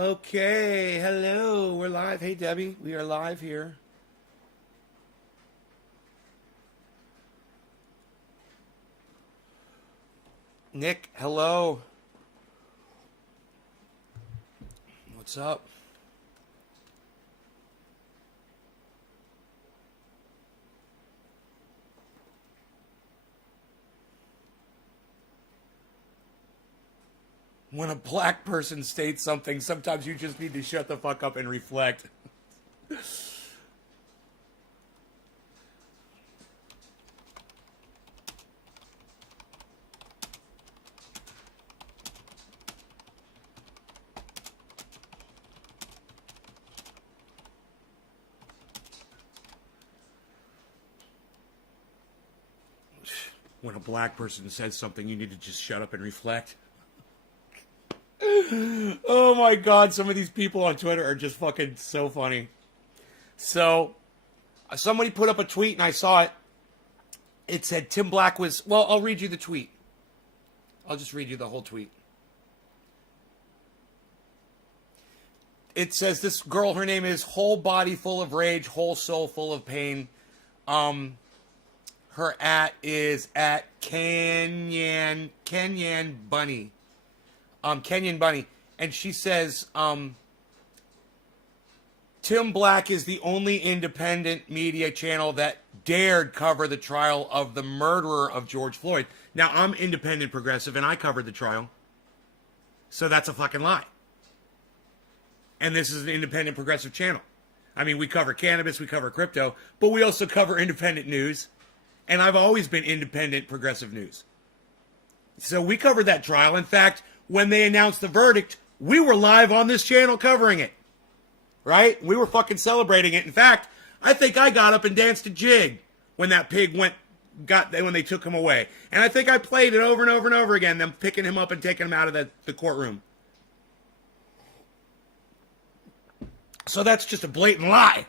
Okay, hello, we're live. Hey, Debbie, we are live here. Nick, hello. What's up? When a black person states something, sometimes you just need to shut the fuck up and reflect. When a black person says something, you need to just shut up and reflect. Oh my god, some of these people on Twitter are just fucking so funny. So, somebody put up a tweet and I saw it. It said Tim Black was, well, I'll read you the tweet. I'll just read you the whole tweet. It says this girl, her name is Whole Body Full of Rage, Whole Soul Full of Pain. Her is at Kenyan Bunny. Kenyan Bunny. And she says, Tim Black is the only independent media channel that dared cover the trial of the murderer of George Floyd. Now, I'm independent progressive and I covered the trial. So that's a fucking lie. And this is an independent progressive channel. I mean, we cover cannabis, we cover crypto, but we also cover independent news. And I've always been independent progressive news. So we covered that trial. In fact, when they announced the verdict, we were live on this channel covering it. Right? We were fucking celebrating it. In fact, I think I got up and danced a jig when that pig when they took him away. And I think I played it over and over and over again, them picking him up and taking him out of the courtroom. So that's just a blatant lie.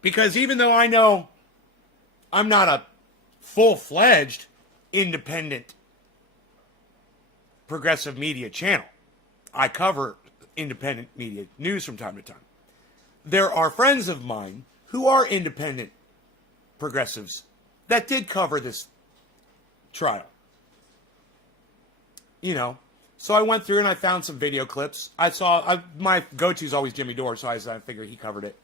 Because even though I know I'm not a full-fledged independent progressive media channel, I cover independent media news from time to time. There are friends of mine who are independent progressives that did cover this trial. You know, so I went through and I found some video clips. My go-to is always Jimmy Dore, so I figured he covered it.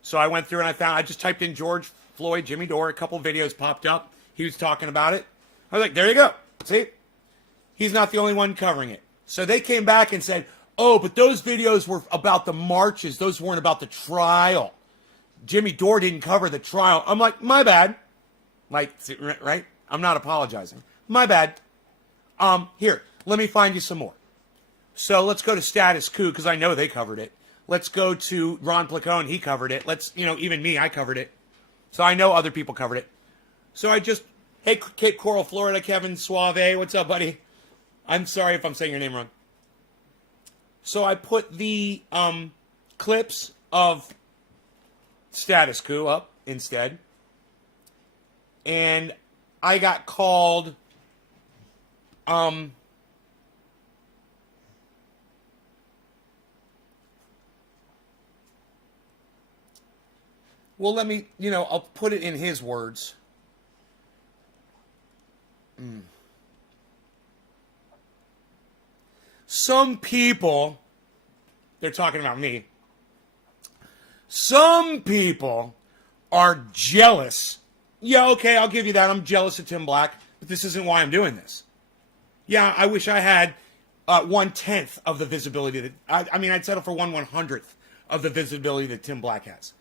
So I went through and I just typed in George Floyd, Jimmy Dore, a couple videos popped up. He was talking about it. I was like, there you go. See? He's not the only one covering it. So they came back and said, oh, but those videos were about the marches. Those weren't about the trial. Jimmy Dore didn't cover the trial. I'm like, my bad. Like, right? I'm not apologizing. My bad. Here, let me find you some more. So let's go to Status Coup, because I know they covered it. Let's go to Ron Placone. He covered it. Even me, I covered it. So I know other people covered it. So hey, Cape Coral, Florida, Kevin Suave. What's up, buddy? I'm sorry if I'm saying your name wrong. So I put the clips of Status Coup up instead. And I got called well, let me, I'll put it in his words. Some people, they're talking about me. Some people are jealous. Yeah, okay, I'll give you that. I'm jealous of Tim Black, but this isn't why I'm doing this. Yeah, I wish I had 1/10 of the visibility that, I'd settle for 1/100th of the visibility that Tim Black has.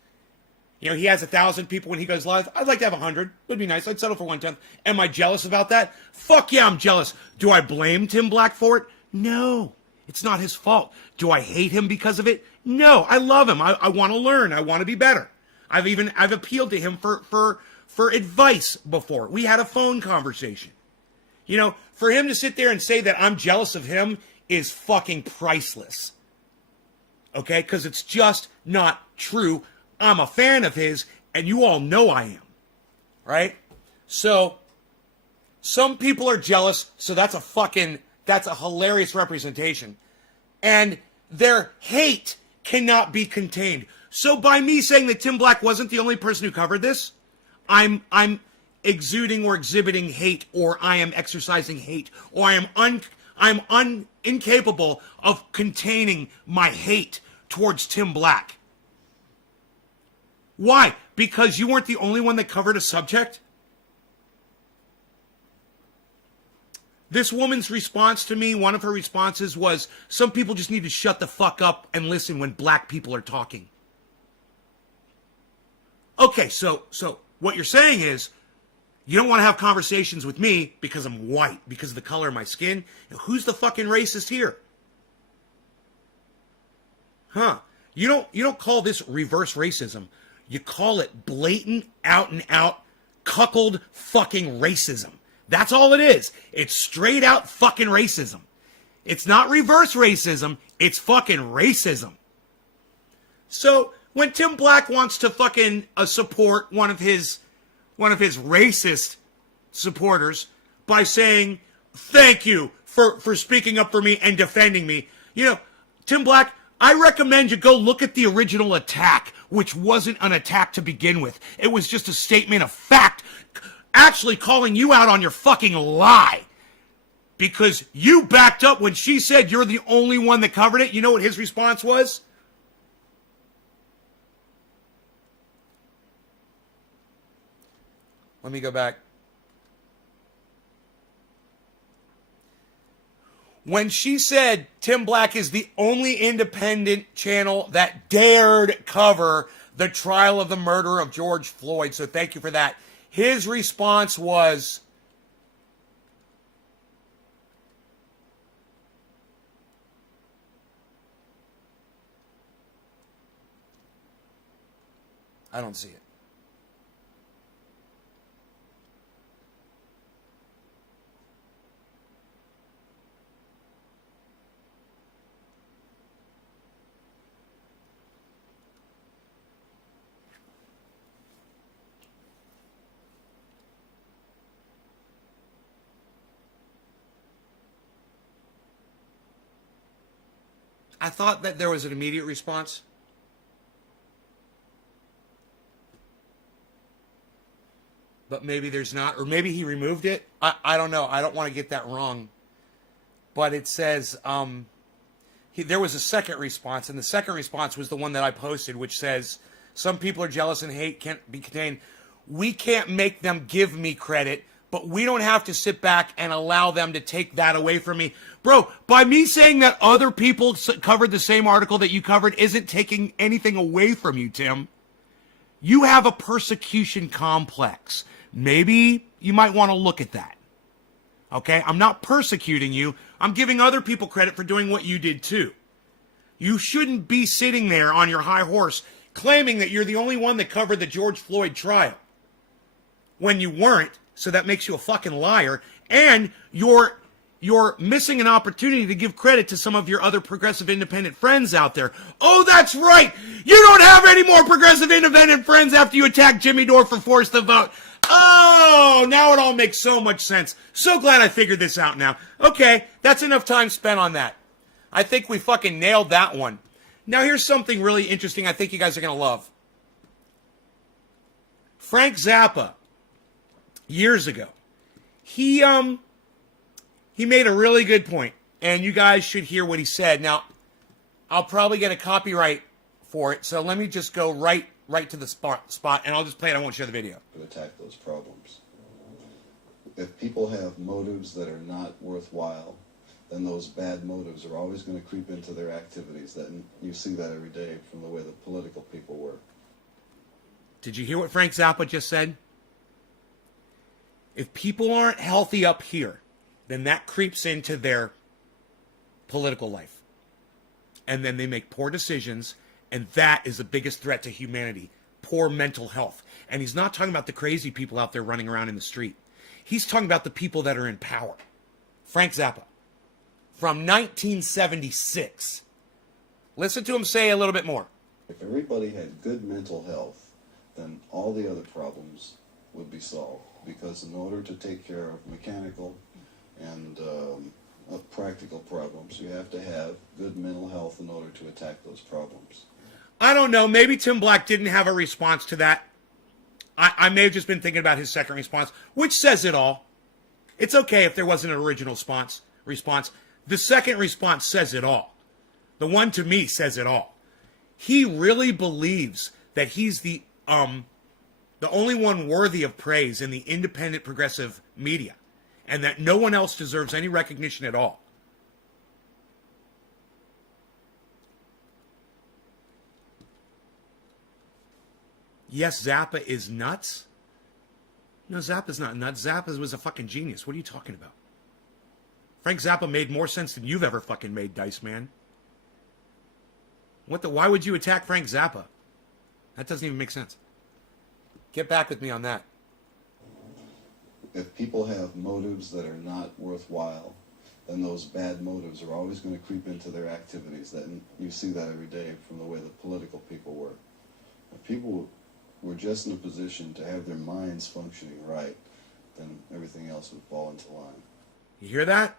He has 1,000 people when he goes live. I'd like to have 100. Would be nice. I'd settle for 1/10. Am I jealous about that? Fuck yeah, I'm jealous. Do I blame Tim Black for it? No. It's not his fault. Do I hate him because of it? No. I love him. I want to learn. I want to be better. I've appealed to him for advice before. We had a phone conversation. For him to sit there and say that I'm jealous of him is fucking priceless. Okay? Because it's just not true. I'm a fan of his, and you all know I am. Right? So, some people are jealous, so that's a hilarious representation. And their hate cannot be contained. So by me saying that Tim Black wasn't the only person who covered this, I'm exuding or exhibiting hate, or I am exercising hate, or I'm incapable of containing my hate towards Tim Black. Why? Because you weren't the only one that covered a subject? This woman's response to me, one of her responses was, some people just need to shut the fuck up and listen when black people are talking. Okay, so what you're saying is, you don't want to have conversations with me because I'm white, because of the color of my skin. Now, who's the fucking racist here? Huh? You don't call this reverse racism. You call it blatant, out and out, cuckold fucking racism. That's all it is. It's straight out fucking racism. It's not reverse racism. It's fucking racism. So when Tim Black wants to fucking support one of his racist supporters by saying, thank you for speaking up for me and defending me. You know, Tim Black, I recommend you go look at the original attack, which wasn't an attack to begin with. It was just a statement of fact, actually calling you out on your fucking lie. Because you backed up when she said you're the only one that covered it. You know what his response was? Let me go back. When she said Tim Black is the only independent channel that dared cover the trial of the murder of George Floyd, so thank you for that. His response was, I don't see it. I thought that there was an immediate response. But maybe there's not. Or maybe he removed it. I don't know. I don't want to get that wrong. But it says there was a second response. And the second response was the one that I posted, which says, some people are jealous and hate can't be contained. We can't make them give me credit, but we don't have to sit back and allow them to take that away from me. Bro, by me saying that other people covered the same article that you covered isn't taking anything away from you, Tim. You have a persecution complex. Maybe you might want to look at that. Okay? I'm not persecuting you. I'm giving other people credit for doing what you did too. You shouldn't be sitting there on your high horse claiming that you're the only one that covered the George Floyd trial when you weren't. So that makes you a fucking liar, and you're missing an opportunity to give credit to some of your other progressive independent friends out there. Oh, that's right. You don't have any more progressive independent friends after you attacked Jimmy Dore for Force the Vote. Oh, now it all makes so much sense. So glad I figured this out now. Okay, that's enough time spent on that. I think we fucking nailed that one. Now here's something really interesting I think you guys are going to love. Frank Zappa, years ago, he made a really good point, and you guys should hear what he said. Now, I'll probably get a copyright for it, so let me just go right to the spot, and I'll just play it. I won't share the video. To attack those problems. If people have motives that are not worthwhile, then those bad motives are always going to creep into their activities. You see that every day from the way the political people work. Did you hear what Frank Zappa just said? If people aren't healthy up here, then that creeps into their political life. And then they make poor decisions, and that is the biggest threat to humanity, poor mental health. And he's not talking about the crazy people out there running around in the street. He's talking about the people that are in power. Frank Zappa, from 1976. Listen to him say a little bit more. If everybody had good mental health, then all the other problems would be solved. Because in order to take care of mechanical and practical problems. You have to have good mental health in order to attack those problems. I don't know. Maybe Tim Black didn't have a response to that. I may have just been thinking about his second response, which says it all. It's okay if there wasn't an original response. The second response says it all. The one to me says it all. He really believes that he's the only one worthy of praise in the independent progressive media, and that no one else deserves any recognition at all. Yes, Zappa is nuts. No, Zappa's not nuts. Zappa was a fucking genius. What are you talking about? Frank Zappa made more sense than you've ever fucking made, Dice Man. Why would you attack Frank Zappa? That doesn't even make sense. Get back with me on that. If people have motives that are not worthwhile, then those bad motives are always going to creep into their activities. You see that every day from the way the political people work. If people were just in a position to have their minds functioning right, then everything else would fall into line. You hear that?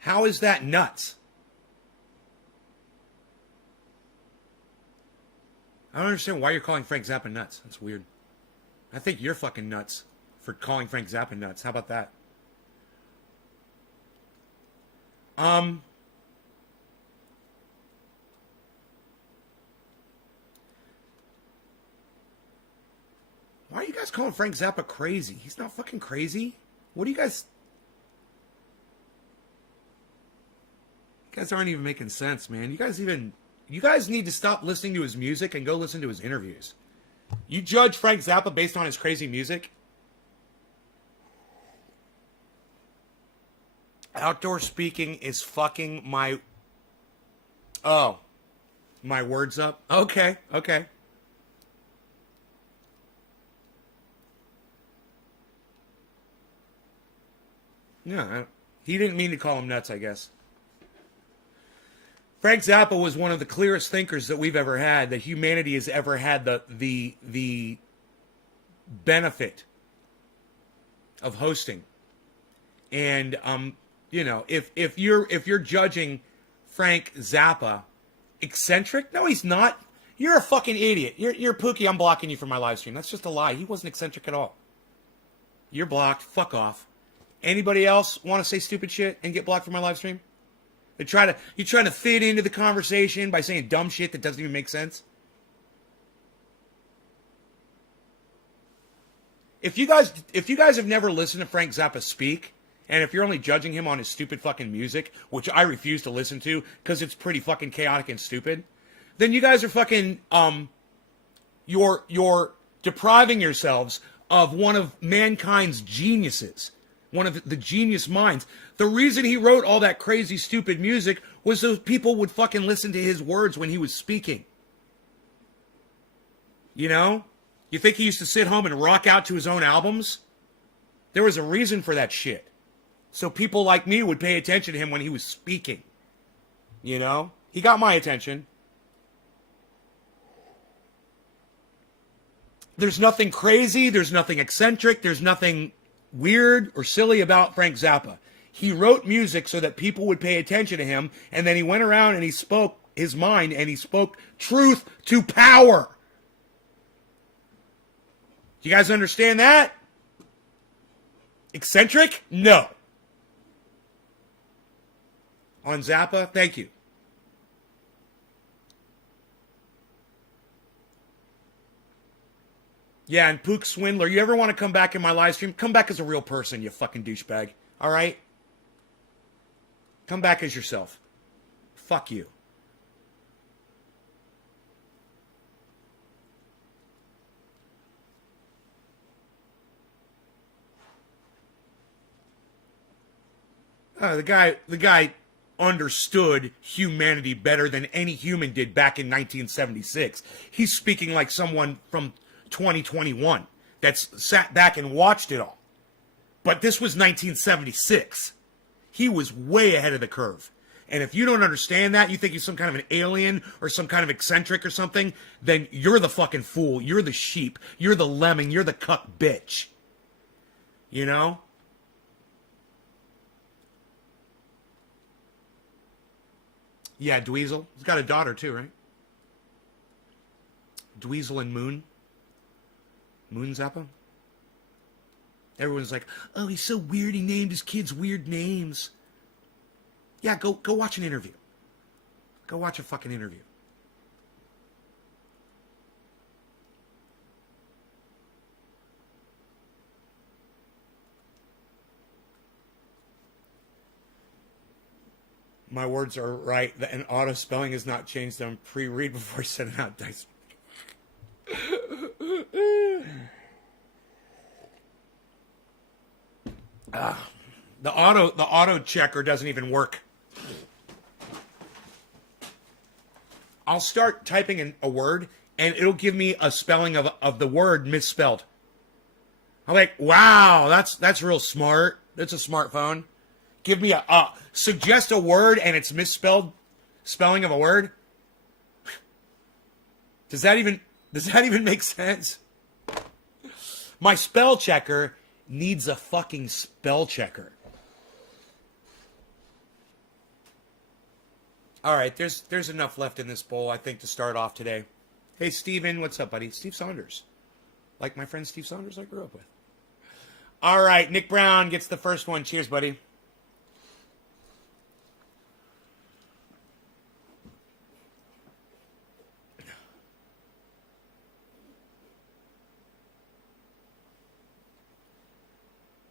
How is that nuts? I don't understand why you're calling Frank Zappa nuts. That's weird. I think you're fucking nuts for calling Frank Zappa nuts. How about that? Why are you guys calling Frank Zappa crazy? He's not fucking crazy. What do you guys... You guys aren't even making sense, man. You guys need to stop listening to his music and go listen to his interviews. You judge Frank Zappa based on his crazy music? Outdoor speaking is fucking my... Oh. My words up? Okay. Yeah, he didn't mean to call him nuts, I guess. Frank Zappa was one of the clearest thinkers that we've ever had, that humanity has ever had the benefit of hosting. And if you're judging Frank Zappa eccentric, no, he's not. You're a fucking idiot. You're Pookie. I'm blocking you from my live stream. That's just a lie. He wasn't eccentric at all. You're blocked. Fuck off. Anybody else want to say stupid shit and get blocked from my live stream? You're trying to fit into the conversation by saying dumb shit that doesn't even make sense? If you guys have never listened to Frank Zappa speak, and if you're only judging him on his stupid fucking music, which I refuse to listen to because it's pretty fucking chaotic and stupid, then you guys are fucking you're depriving yourselves of one of mankind's geniuses. One of the genius minds. The reason he wrote all that crazy, stupid music was so people would fucking listen to his words when he was speaking. You know? You think he used to sit home and rock out to his own albums? There was a reason for that shit. So people like me would pay attention to him when he was speaking. You know? He got my attention. There's nothing crazy. There's nothing eccentric. There's nothing weird or silly about Frank Zappa. He wrote music so that people would pay attention to him, and then he went around and he spoke his mind, and he spoke truth to power. You guys understand that? Eccentric? No. On Zappa? Thank you. Yeah, and Pook Swindler, you ever want to come back in my live stream? Come back as a real person, you fucking douchebag. All right? Come back as yourself. Fuck you. The guy understood humanity better than any human did back in 1976. He's speaking like someone from 2021 that's sat back and watched it all. But this was 1976. He was way ahead of the curve. And if you don't understand that, you think he's some kind of an alien or some kind of eccentric or something, then you're the fucking fool. You're the sheep. You're the lemming. You're the cuck bitch. You know? Yeah, Dweezil. He's got a daughter too, right? Dweezil and Moon. Moon Zappa. Everyone's like, oh, he's so weird. He named his kids weird names. Yeah, go watch an interview. Go watch a fucking interview. My words are right, and auto spelling has not changed them. Pre-read before sending out dice. The auto checker doesn't even work. I'll start typing in a word, and it'll give me a spelling of the word misspelled. I'm like, wow, that's real smart. That's a smartphone. Give me suggest a word and it's misspelled spelling of a word. Does that even make sense? My spell checker needs a fucking spell checker. All right, there's enough left in this bowl, I think, to start off today. Hey, Steven, what's up, buddy? Steve Saunders. Like my friend Steve Saunders I grew up with. All right, Nick Brown gets the first one. Cheers, buddy.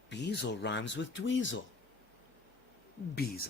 Beezle rhymes with Dweezil. Beezle.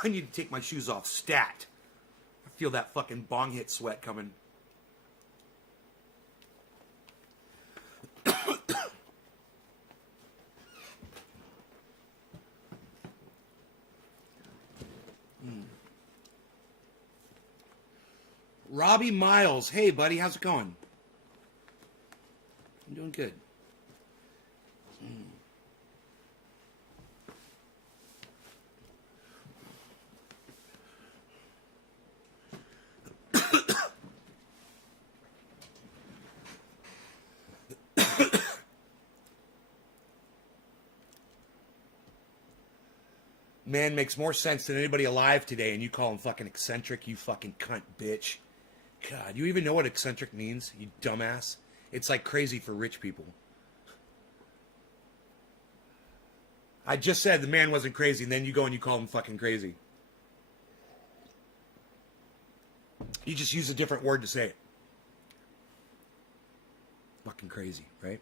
I need to take my shoes off. Stat. I feel that fucking bong hit sweat coming. Robbie Miles. Hey, buddy. How's it going? I'm doing good. Man makes more sense than anybody alive today, and you call him fucking eccentric, you fucking cunt bitch. God, you even know what eccentric means, you dumbass? It's like crazy for rich people. I just said the man wasn't crazy, and then you go and you call him fucking crazy. You just use a different word to say it. Fucking crazy, right?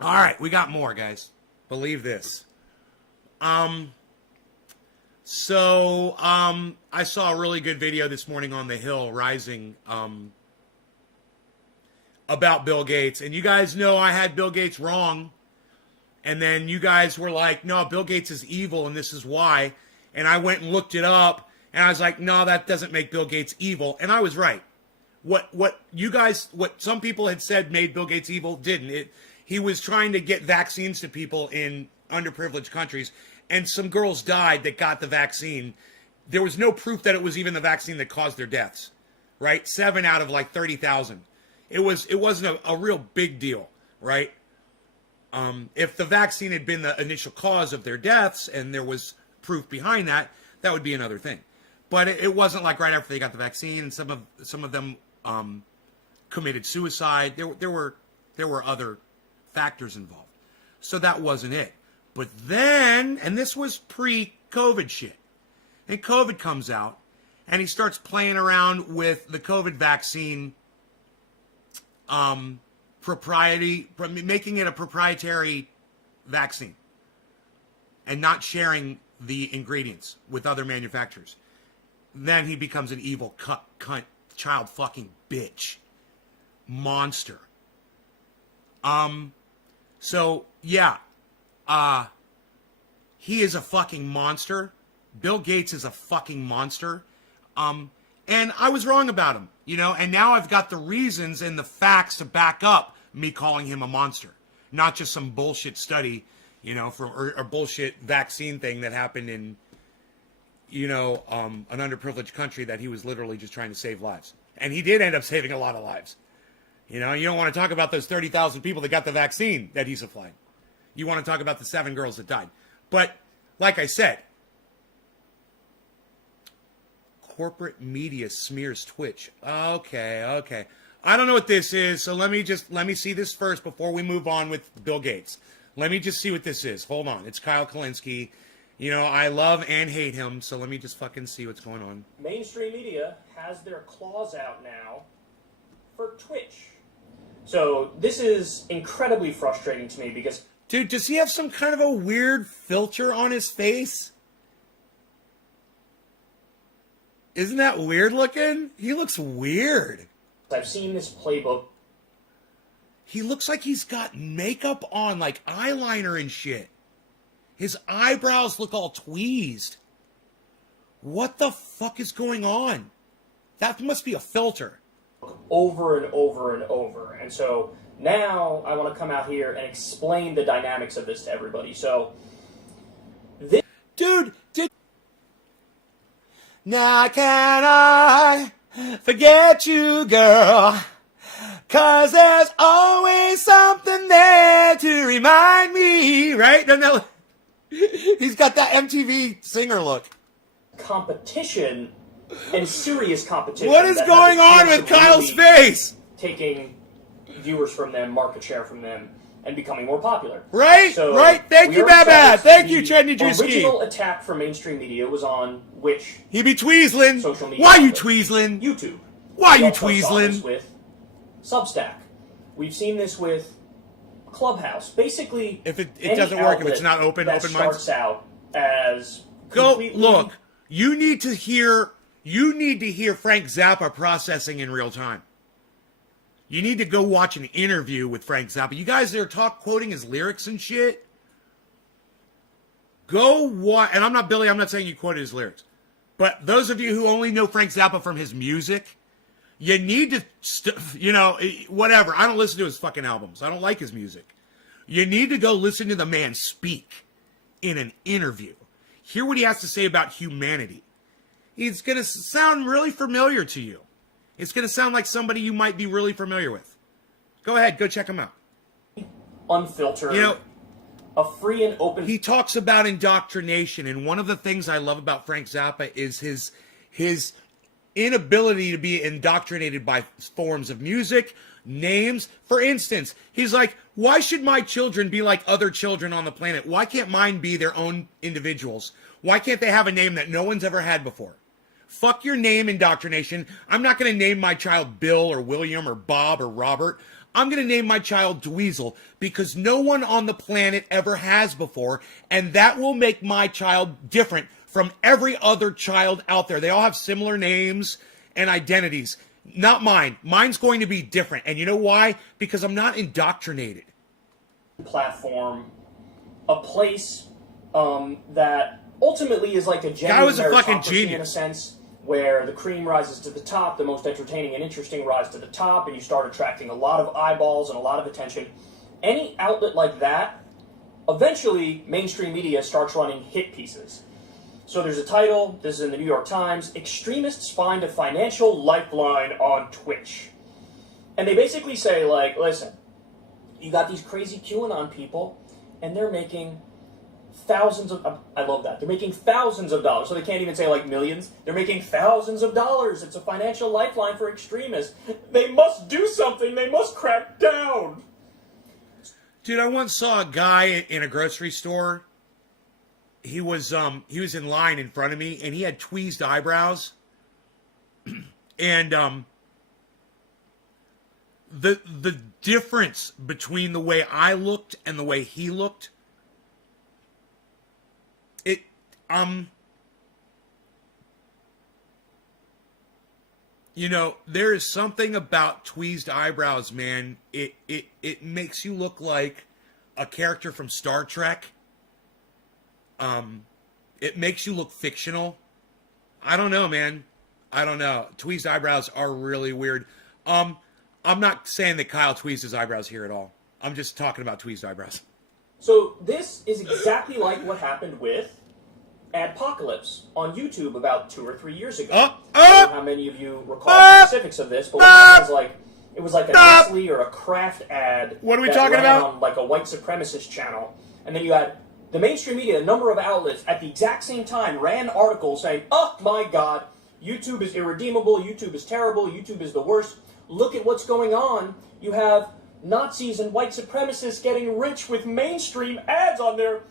All right, we got more, guys. Believe this. I saw a really good video this morning on The Hill Rising about Bill Gates. And you guys know I had Bill Gates wrong. And then you guys were like, no, Bill Gates is evil and this is why. And I went and looked it up. And I was like, no, that doesn't make Bill Gates evil. And I was right. What some people had said made Bill Gates evil didn't. He was trying to get vaccines to people in underprivileged countries, and some girls died that got the vaccine. There was no proof that it was even the vaccine that caused their deaths, right? 7 out of like 30,000. It wasn't a real big deal, right? If the vaccine had been the initial cause of their deaths and there was proof behind that, that would be another thing. But it wasn't like right after they got the vaccine, and some of them committed suicide. There were other factors involved. So that wasn't it. But then, and this was pre-COVID shit, and COVID comes out, and he starts playing around with the COVID vaccine making it a proprietary vaccine and not sharing the ingredients with other manufacturers, then he becomes an evil cunt, child fucking bitch, monster. So yeah, he is a fucking monster. Bill Gates is a fucking monster. And I was wrong about him, you know, and now I've got the reasons and the facts to back up me calling him a monster, not just some bullshit study, you know, or bullshit vaccine thing that happened in, you know, an underprivileged country that he was literally just trying to save lives. And he did end up saving a lot of lives. You know, you don't want to talk about those 30,000 people that got the vaccine that he supplied. You want to talk about the 7 girls that died. But like I said, corporate media smears Twitch. Okay. I don't know what this is, so let me see this first before we move on with Bill Gates. Let me just see what this is. Hold on. It's Kyle Kalinske. You know, I love and hate him, so let me just fucking see what's going on. Mainstream media has their claws out now for Twitch. So this is incredibly frustrating to me because... Dude, does he have some kind of a weird filter on his face? Isn't that weird looking? He looks weird. I've seen this playbook. He looks like he's got makeup on, like eyeliner and shit. His eyebrows look all tweezed. What the fuck is going on? That must be a filter. Over and over and over. And so now I want to come out here and explain the dynamics of this to everybody. So, this... Dude, now can I forget you, girl? 'Cause there's always something there to remind me, right? No, he's got that MTV singer look. Competition and serious competition. What is going on with Kyle's face? Taking viewers from them, market share from them, and becoming more popular. Right, so right. Thank you, Babad. Thank you, Trendy Drewski. The original attack from mainstream media was on which? He be tweezling. Social media. Why you tweezling? YouTube. Why We you also saw tweezling? this with Substack. We've seen this with Clubhouse. Basically, If it any doesn't work, if outlet it's not open that minds. starts out as Go completely... look. You need to hear Frank Zappa processing in real time. You need to go watch an interview with Frank Zappa. You guys that are quoting his lyrics and shit. Go watch, and I'm not saying you quoted his lyrics. But those of you who only know Frank Zappa from his music, you need to, whatever. I don't listen to his fucking albums. I don't like his music. You need to go listen to the man speak in an interview. Hear what he has to say about humanity. It's going to sound really familiar to you. It's going to sound like somebody you might be really familiar with. Go ahead, go check him out. Unfiltered. You know, a free and open... he talks about indoctrination, and one of the things I love about Frank Zappa is his inability to be indoctrinated by forms of music, names. For instance, he's like, why should my children be like other children on the planet? Why can't mine be their own individuals? Why can't they have a name that no one's ever had before? Fuck your name indoctrination. I'm not going to name my child Bill or William or Bob or Robert. I'm going to name my child Dweezil because no one on the planet ever has before, and that will make my child different from every other child out there. They all have similar names and identities. Not mine. Mine's going to be different. And you know why? Because I'm not indoctrinated. Platform, a place that ultimately is like a Guy genuine was a fucking meritocracy genius. in a sense, where the cream rises to the top, the most entertaining and interesting rise to the top, and you start attracting a lot of eyeballs and a lot of attention. Any outlet like that, eventually mainstream media starts running hit pieces. So there's a title, this is in the New York Times, Extremists Find a Financial Lifeline on Twitch. And they basically say, like, listen, you got these crazy QAnon people, and they're making thousands of... I love that. They're making thousands of dollars, so they can't even say, like, millions. They're making thousands of dollars. It's a financial lifeline for extremists. They must do something. They must crack down. Dude, I once saw a guy in a grocery store. He was in line in front of me, and he had tweezed eyebrows. And the difference between the way I looked and the way he looked, it you know, there is something about tweezed eyebrows, man. It makes you look like a character from Star Trek. It makes you look fictional. I don't know, man. I don't know. Tweezed eyebrows are really weird. I'm not saying that Kyle tweezed his eyebrows here at all. I'm just talking about tweezed eyebrows. So this is exactly like what happened with Adpocalypse on YouTube about 2 or 3 years ago. I don't know how many of you recall the specifics of this, but what happened was it was like a Nestle or a Kraft ad. What are we that talking ran about? On like a white supremacist channel, and then you had the mainstream media, a number of outlets at the exact same time ran articles saying, "Oh my God, YouTube is irredeemable. YouTube is terrible. YouTube is the worst. Look at what's going on. You have Nazis and white supremacists getting rich with mainstream ads on their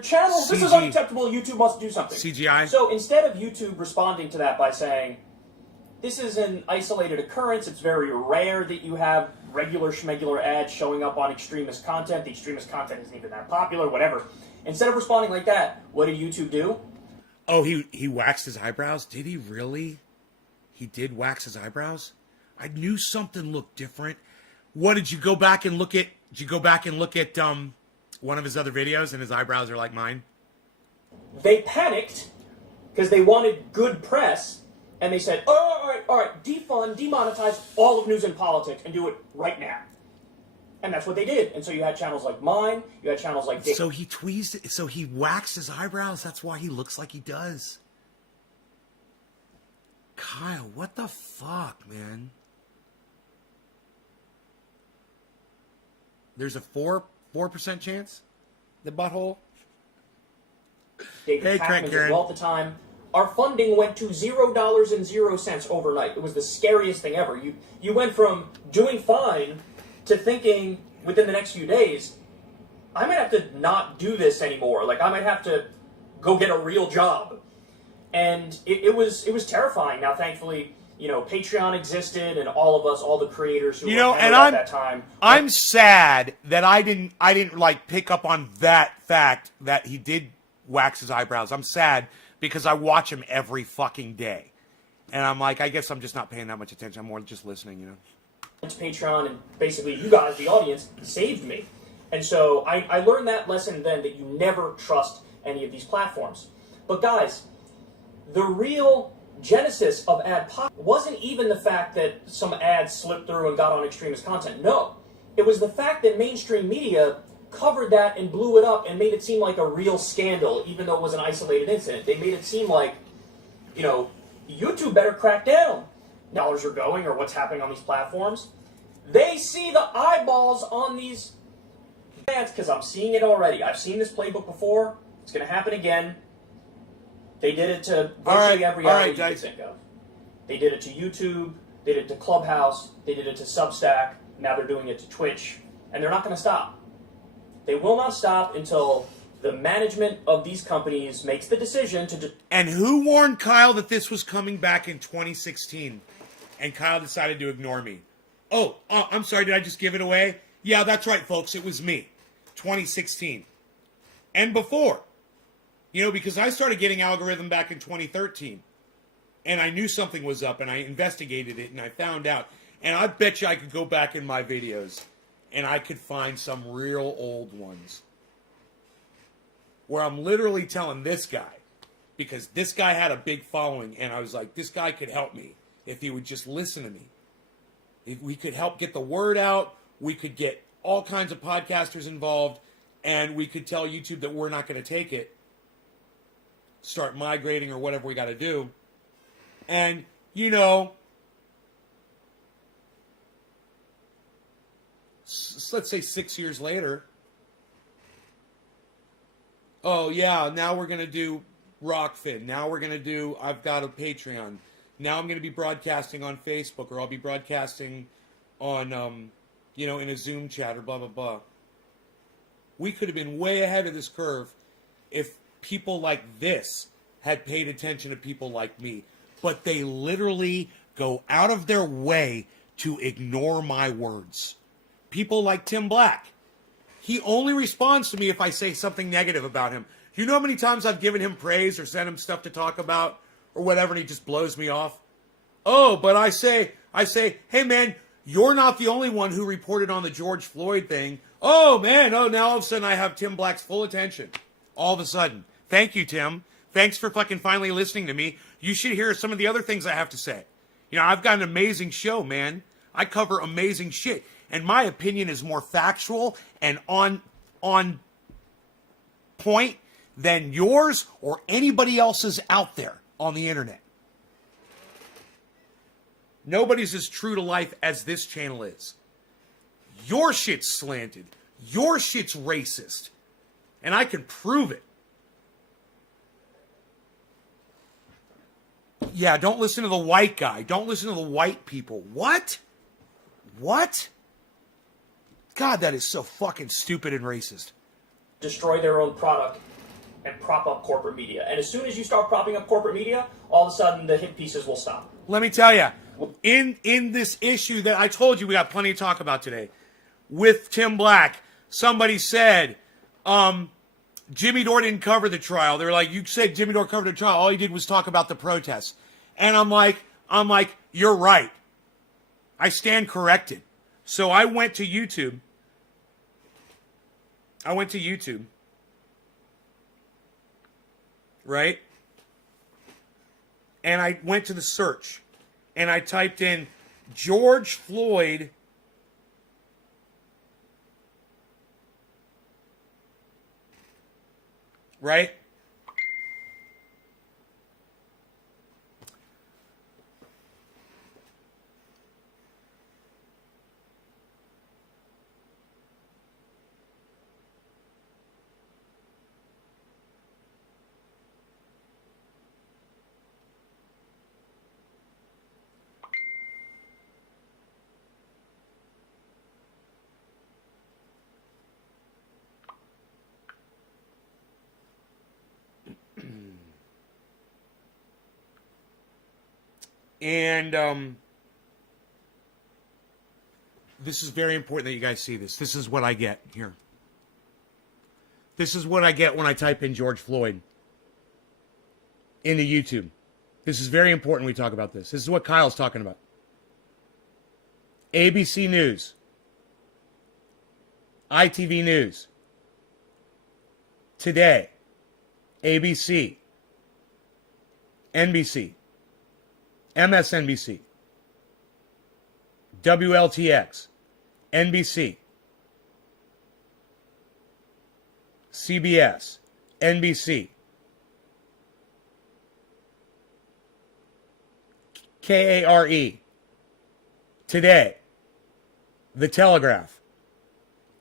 channels. This is unacceptable. YouTube must do something." CGI. So instead of YouTube responding to that by saying, "This is an isolated occurrence. It's very rare that you have regular schmegular ads showing up on extremist content. The extremist content isn't even that popular, whatever." Instead of responding like that, what did YouTube do? Oh, he waxed his eyebrows? Did he really? He did wax his eyebrows? I knew something looked different. What did you go back and look at? Did you go back and look at one of his other videos and his eyebrows are like mine? They panicked because they wanted good press, and they said, "Oh, all right, defund, demonetize all of news and politics and do it right now." And that's what they did. And so you had channels like mine, you had channels like Dick. So he waxed his eyebrows. That's why he looks like he does. Kyle, what the fuck, man? There's a 4% chance? The butthole? David Hey, Pakman Trent as Karen. well at the time. Our funding went to $0 overnight. It was the scariest thing ever. You went from doing fine to thinking within the next few days, I might have to not do this anymore. Like, I might have to go get a real job. And it was terrifying. Now, thankfully, Patreon existed, and all of us, all the creators who were and at that time. I'm sad that I didn't like pick up on that fact that he did wax his eyebrows. I'm sad because I watch him every fucking day. And I'm like, I guess I'm just not paying that much attention. I'm more just listening, To Patreon, and basically you guys, the audience, saved me. And so I learned that lesson then, that you never trust any of these platforms. But guys, the real genesis of Adpocalypse wasn't even the fact that some ads slipped through and got on extremist content. No. It was the fact that mainstream media covered that and blew it up and made it seem like a real scandal, even though it was an isolated incident. They made it seem like, YouTube better crack down. Dollars are going, or what's happening on these platforms. They see the eyeballs on these ads, because I'm seeing it already. I've seen this playbook before. It's going to happen again. They did it to virtually every outlet you could think of. They did it to YouTube. They did it to Clubhouse. They did it to Substack. Now they're doing it to Twitch. And they're not going to stop. They will not stop until the management of these companies makes the decision to... And who warned Kyle that this was coming back in 2016? And Kyle decided to ignore me. Oh, I'm sorry, did I just give it away? Yeah, that's right, folks. It was me. 2016. And before. Because I started getting algorithm back in 2013. And I knew something was up, and I investigated it, and I found out. And I bet you I could go back in my videos, and I could find some real old ones. Where I'm literally telling this guy, because this guy had a big following, and I was like, this guy could help me if he would just listen to me. If we could help get the word out, we could get all kinds of podcasters involved, and we could tell YouTube that we're not going to take it. Start migrating or whatever we got to do. And, let's say 6 years later, oh yeah, now we're going to do Rockfin. Now we're going to do, I've got a Patreon. Now I'm going to be broadcasting on Facebook, or I'll be broadcasting on, in a Zoom chat, or blah, blah, blah. We could have been way ahead of this curve if people like this had paid attention to people like me. But they literally go out of their way to ignore my words. People like Tim Black. He only responds to me if I say something negative about him. You know how many times I've given him praise or sent him stuff to talk about or whatever, and he just blows me off? Oh, but I say, hey man, you're not the only one who reported on the George Floyd thing. Oh man, now all of a sudden I have Tim Black's full attention. All of a sudden. Thank you, Tim. Thanks for fucking finally listening to me. You should hear some of the other things I have to say. You know, I've got an amazing show, man. I cover amazing shit. And my opinion is more factual and on point than yours or anybody else's out there on the internet. Nobody's as true to life as this channel is. Your shit's slanted. Your shit's racist. And I can prove it. Yeah, don't listen to the white guy. Don't listen to the white people. What? What? God, that is so fucking stupid and racist. Destroy their own product and prop up corporate media. And as soon as you start propping up corporate media, all of a sudden the hit pieces will stop. Let me tell you, in this issue that I told you we got plenty to talk about today, with Tim Black, somebody said, Jimmy Dore didn't cover the trial. They were like, you said Jimmy Dore covered the trial. All he did was talk about the protests. And I'm like, you're right. I stand corrected. So I went to YouTube. Right? And I went to the search. And I typed in George Floyd right? And this is very important that you guys see this. This is what I get here. This is what I get when I type in George Floyd into YouTube. This is very important we talk about this. This is what Kyle's talking about. ABC News. ITV News. Today. ABC. NBC. MSNBC, WLTX, NBC, CBS, NBC, KARE, Today, The Telegraph,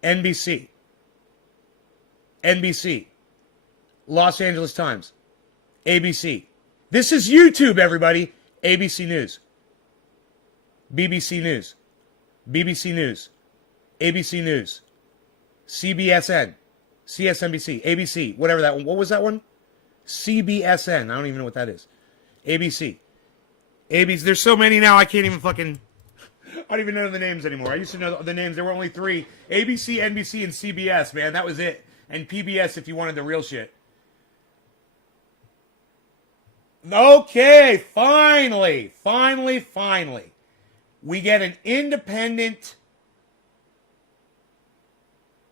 NBC, Los Angeles Times, ABC. This is YouTube, everybody. ABC News, BBC News, BBC News, ABC News, CBSN, CSNBC, ABC, whatever that one. What was that one? CBSN. I don't even know what that is. ABC. ABC. There's so many now I can't even fucking... I don't even know the names anymore. I used to know the names. There were only 3. ABC, NBC, and CBS, man. That was it. And PBS if you wanted the real shit. Okay, finally. We get an independent,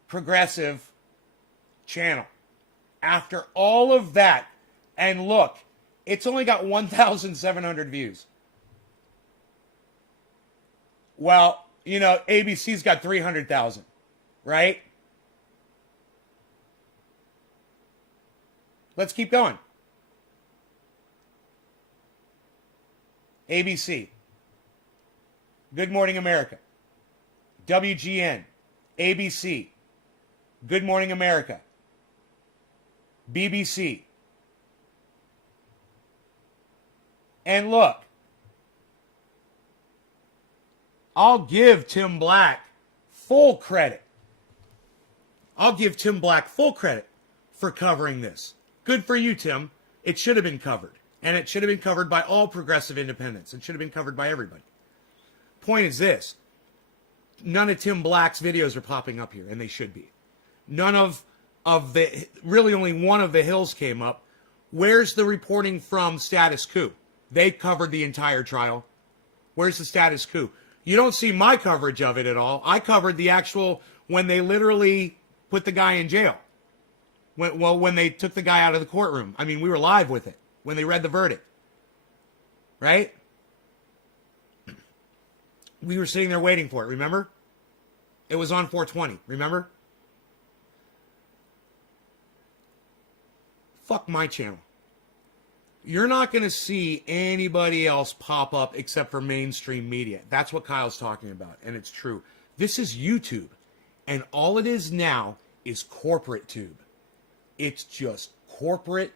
progressive channel. After all of that, and look, it's only got 1,700 views. Well, you know, ABC's got 300,000, right? Let's keep going. ABC, Good Morning America, WGN, ABC, Good Morning America, BBC. And look, I'll give Tim Black full credit. For covering this. Good for you, Tim. It should have been covered. And it should have been covered by all progressive independents. It should have been covered by everybody. point is this. None of Tim Black's videos are popping up here, and they should be. None of the, really only one of the Hills came up. Where's the reporting from Status Coup? They covered the entire trial. Where's the Status Coup? You don't see my coverage of it at all. I covered the actual, when they literally put the guy in jail. When they took the guy out of the courtroom. I mean, we were live with it when they read the verdict. Right? We were sitting there waiting for it, remember? It was on 420, remember? Fuck my channel. You're not going to see anybody else pop up except for mainstream media. That's what Kyle's talking about, and it's true. This is YouTube, and all it is now is corporate tube. It's just corporate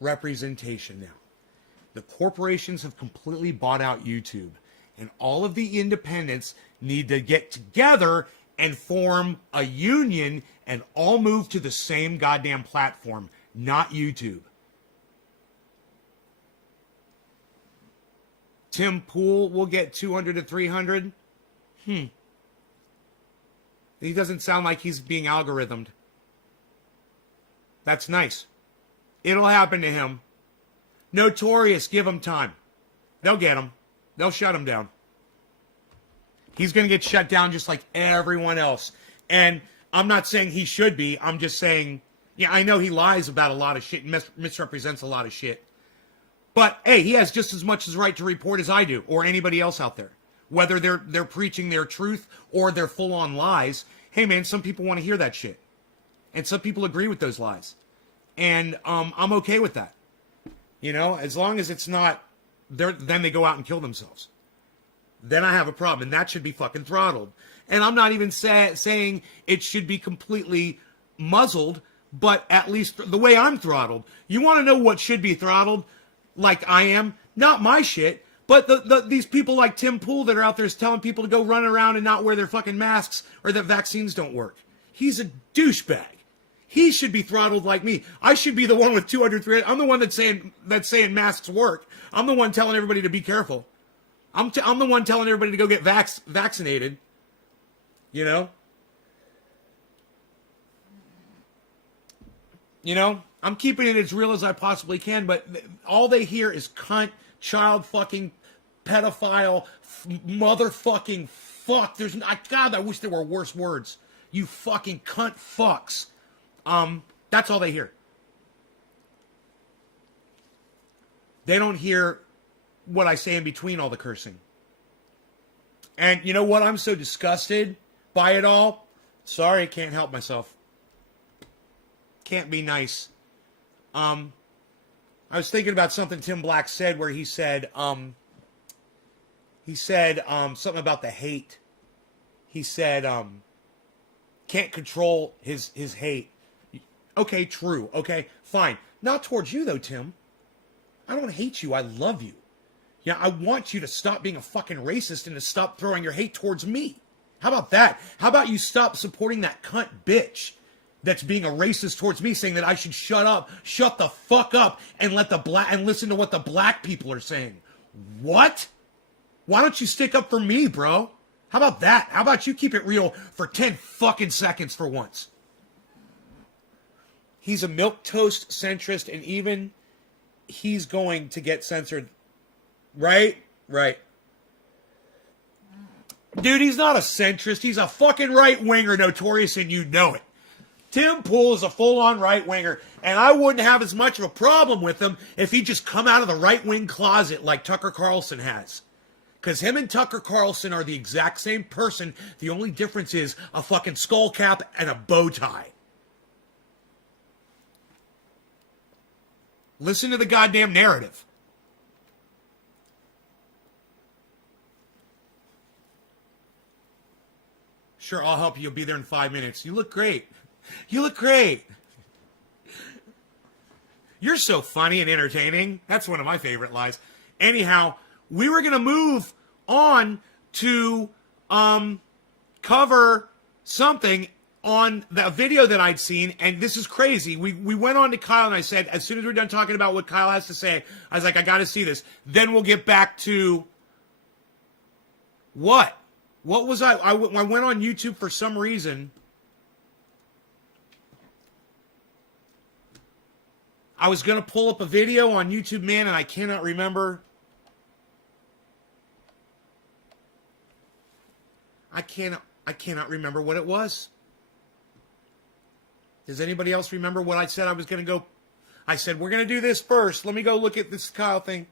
representation now. The corporations have completely bought out YouTube, and all of the independents need to get together and form a union and all move to the same goddamn platform, not YouTube. Tim Pool will get 200 to 300. He doesn't sound like he's being algorithmed. That's nice. It'll happen to him. Notorious, give him time. They'll get him. They'll shut him down. He's going to get shut down just like everyone else. And I'm not saying he should be. I'm just saying, yeah, I know he lies about a lot of shit and misrepresents a lot of shit. But, hey, he has just as much as right to report as I do or anybody else out there. Whether they're preaching their truth or they're full-on lies. Hey, man, some people want to hear that shit. And some people agree with those lies. And I'm okay with that. You know, as long as it's not, then they go out and kill themselves. Then I have a problem, and that should be fucking throttled. And I'm not even saying it should be completely muzzled, but at least the way I'm throttled. You want to know what should be throttled? Like I am? Not my shit, but these people like Tim Pool that are out there telling people to go run around and not wear their fucking masks or that vaccines don't work. He's a douchebag. He should be throttled like me. I should be the one with 200, 300. I'm the one that's saying masks work. I'm the one telling everybody to be careful. I'm the one telling everybody to go get vaccinated. You know? You know? I'm keeping it as real as I possibly can, but all they hear is cunt, child fucking, pedophile, motherfucking fuck. God, I wish there were worse words. You fucking cunt fucks. That's all they hear. They don't hear what I say in between all the cursing. And you know what? I'm so disgusted by it all. Sorry, I can't help myself. Can't be nice. I was thinking about something Tim Black said where he said something about the hate. He said, can't control his hate. Okay, true. Okay, fine. Not towards you, though, Tim. I don't hate you. I love you. Yeah, I want you to stop being a fucking racist and to stop throwing your hate towards me. How about that? How about you stop supporting that cunt bitch that's being a racist towards me, saying that I should shut up, shut the fuck up, and listen to what the black people are saying. What? Why don't you stick up for me, bro? How about that? How about you keep it real for 10 fucking seconds for once? He's a milquetoast centrist, and even he's going to get censored. Right? Right. Dude, he's not a centrist. He's a fucking right-winger, Notorious, and you know it. Tim Pool is a full-on right-winger, and I wouldn't have as much of a problem with him if he'd just come out of the right-wing closet like Tucker Carlson has. Because him and Tucker Carlson are the exact same person. The only difference is a fucking skull cap and a bow tie. Listen to the goddamn narrative. Sure, I'll help you. You'll be there in 5 minutes. You look great. You look great. You're so funny and entertaining. That's one of my favorite lies. Anyhow, we were going to move on to cover something on the video that I'd seen, and this is crazy. We went on to Kyle, and I said, as soon as we're done talking about what Kyle has to say, I was like, I got to see this. Then we'll get back to What? What was I went on YouTube for some reason. I was going to pull up a video on YouTube, man, and I cannot remember. I cannot remember what it was. Does anybody else remember what I said I was going to go? I said, we're going to do this first. Let me go look at this Kyle thing.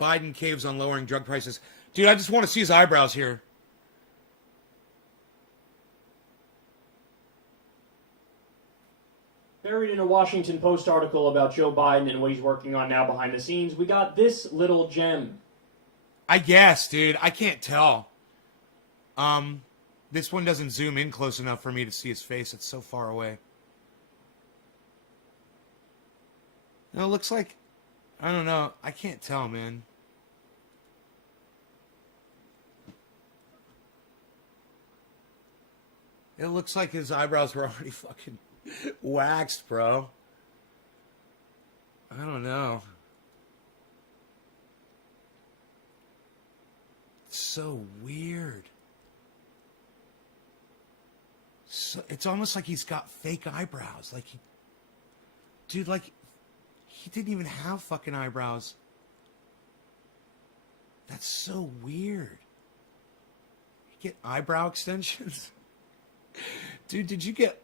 Biden caves on lowering drug prices. Dude, I just want to see his eyebrows here. Buried in a Washington Post article about Joe Biden and what he's working on now behind the scenes, we got this little gem. I guess, dude. I can't tell. This one doesn't zoom in close enough for me to see his face. It's so far away. No, it looks like... I don't know. I can't tell, man. It looks like his eyebrows were already fucking waxed, bro. I don't know. It's so weird. So, it's almost like he's got fake eyebrows. Like he... Dude, like... He didn't even have fucking eyebrows. That's so weird. You get eyebrow extensions? Dude, did you get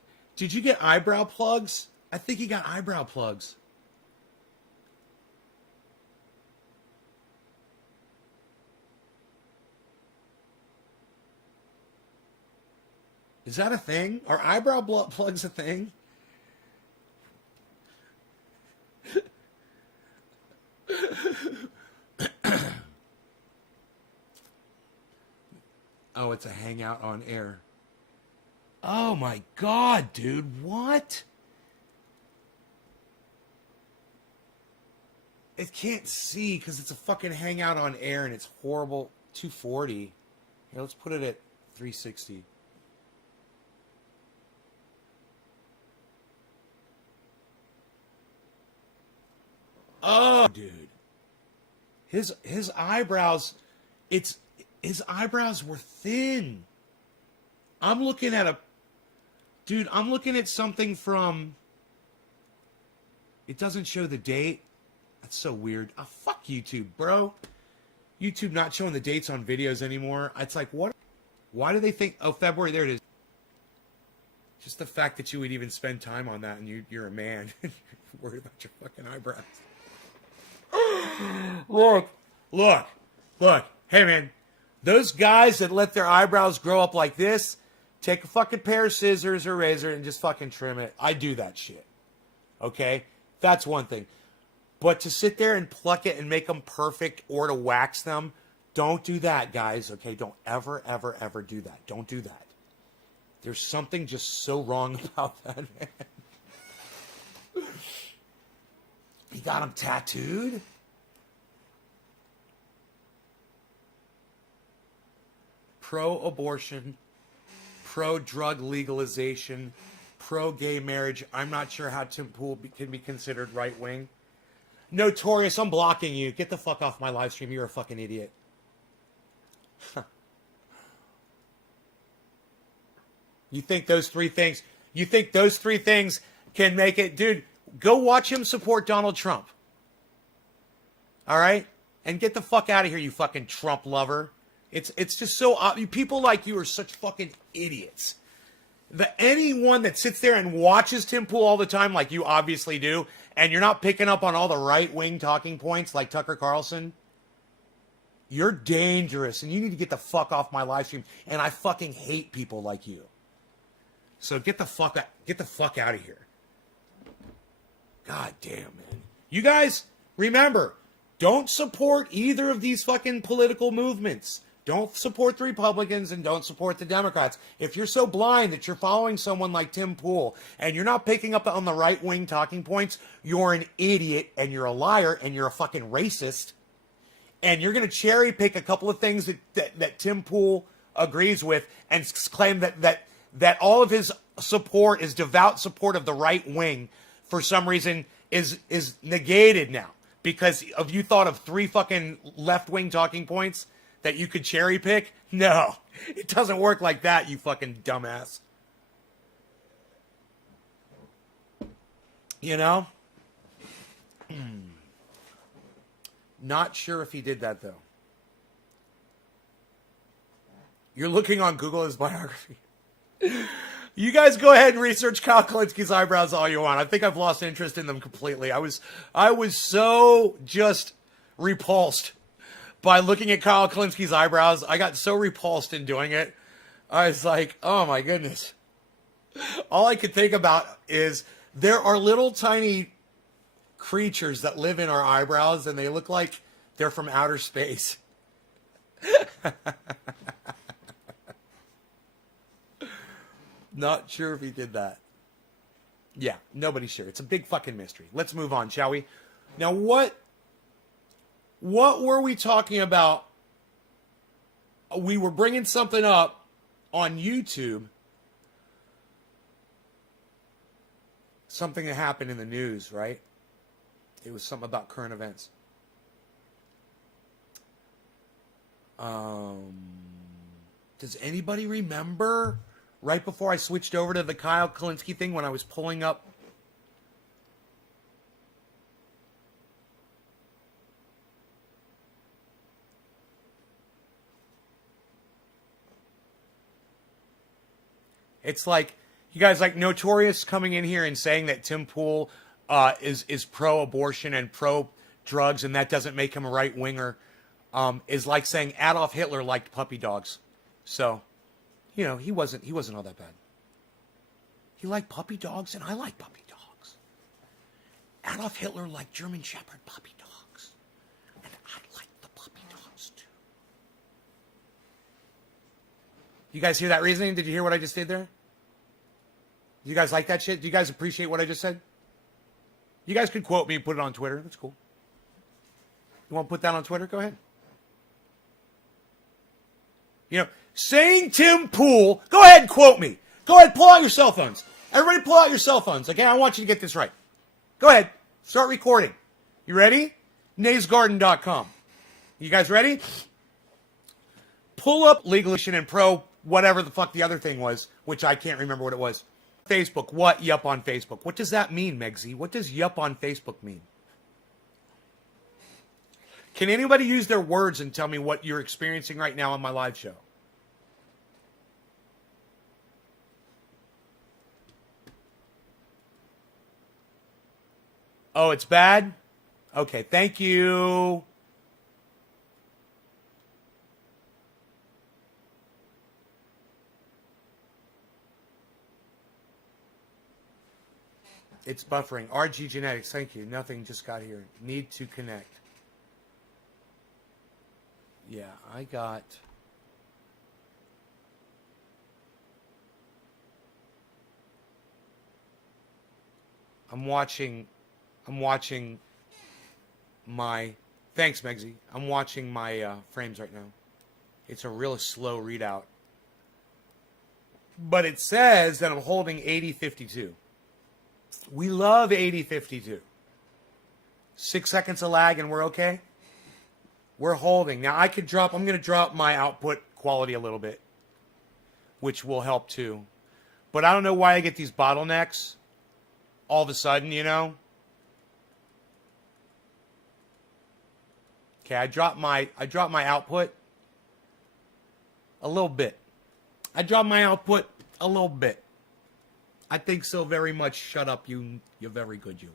eyebrow plugs? I think he got eyebrow plugs. Is that a thing? Are eyebrow plugs a thing? Oh, it's a hangout on air. Oh my God, dude, what? It can't see because it's a fucking hangout on air and it's horrible. 240. Here, let's put it at 360. Oh, dude. His eyebrows, his eyebrows were thin. I'm looking at something from, it doesn't show the date. That's so weird. Oh, fuck YouTube, bro. YouTube not showing the dates on videos anymore. It's like, what? Why do they think, oh, February, there it is. Just the fact that you would even spend time on that and you're a man. You're worried about your fucking eyebrows. Look. Hey, man. Those guys that let their eyebrows grow up like this, take a fucking pair of scissors or razor and just fucking trim it. I do that shit. Okay? That's one thing. But to sit there and pluck it and make them perfect or to wax them, don't do that, guys. Okay? Don't ever, ever, ever do that. Don't do that. There's something just so wrong about that, man. He got them tattooed? Pro-abortion, pro-drug legalization, pro-gay marriage. I'm not sure how Tim Pool can be considered right-wing. Notorious, I'm blocking you. Get the fuck off my live stream. You're a fucking idiot. You think those three things can make it? Dude, go watch him support Donald Trump. All right? And get the fuck out of here, you fucking Trump lover. It's just so... people like you are such fucking idiots. Anyone that sits there and watches Tim Pool all the time, like you obviously do, and you're not picking up on all the right-wing talking points like Tucker Carlson, you're dangerous, and you need to get the fuck off my live stream. And I fucking hate people like you. So get the fuck out of here. God damn, man. You guys, remember, don't support either of these fucking political movements. Don't support the Republicans and don't support the Democrats. If you're so blind that you're following someone like Tim Pool and you're not picking up on the right-wing talking points, you're an idiot and you're a liar and you're a fucking racist. And you're going to cherry pick a couple of things that Tim Pool agrees with and claim that all of his support is devout support of the right wing for some reason, is negated now because of you thought of 3 fucking left-wing talking points that you could cherry pick. No, it doesn't work like that, you fucking dumbass. You know? Not sure if he did that, though. You're looking on Google his biography. You guys go ahead and research Kyle Kalinski's eyebrows all you want. I think I've lost interest in them completely. I was so just repulsed by looking at Kyle Kalinski's eyebrows. I got so repulsed in doing it. I was like, oh my goodness. All I could think about is there are little tiny creatures that live in our eyebrows and they look like they're from outer space. Not sure if he did that. Yeah, nobody's sure. It's a big fucking mystery. Let's move on, shall we? Now, what were we talking about? We were bringing something up on YouTube. Something that happened in the news, right? It was something about current events. Does anybody remember right before I switched over to the Kyle Kalinske thing when I was pulling up? It's like, you guys like Notorious coming in here and saying that Tim Pool is pro-abortion and pro-drugs and that doesn't make him a right-winger, is like saying Adolf Hitler liked puppy dogs. So, you know, he wasn't all that bad. He liked puppy dogs and I like puppy dogs. Adolf Hitler liked German Shepherd puppy dogs. And I like the puppy dogs too. You guys hear that reasoning? Did you hear what I just did there? You guys like that shit? Do you guys appreciate what I just said? You guys could quote me and put it on Twitter. That's cool. You want to put that on Twitter? Go ahead. You know, saying Tim Pool, go ahead and quote me. Go ahead, pull out your cell phones. Everybody pull out your cell phones. Okay, I want you to get this right. Go ahead, start recording. You ready? naysgarden.com. You guys ready? Pull up legalization and pro whatever the fuck the other thing was, which I can't remember what it was. Facebook, what? Yup on Facebook. What does that mean, Megsy? What does yup on Facebook mean? Can anybody use their words and tell me what you're experiencing right now on my live show? Oh, it's bad? Okay, thank you. It's buffering. RG Genetics, thank you. Nothing just got here. Need to connect. Yeah, I got... I'm watching my... Thanks, Megsy. I'm watching my frames right now. It's a real slow readout. But it says that I'm holding 8052. We love 8052. 6 seconds of lag and we're okay? We're holding. Now I'm going to drop my output quality a little bit, which will help too. But I don't know why I get these bottlenecks all of a sudden, you know? Okay, I dropped my output a little bit. I dropped my output a little bit. I think so very much. Shut up, you. You're very good, you.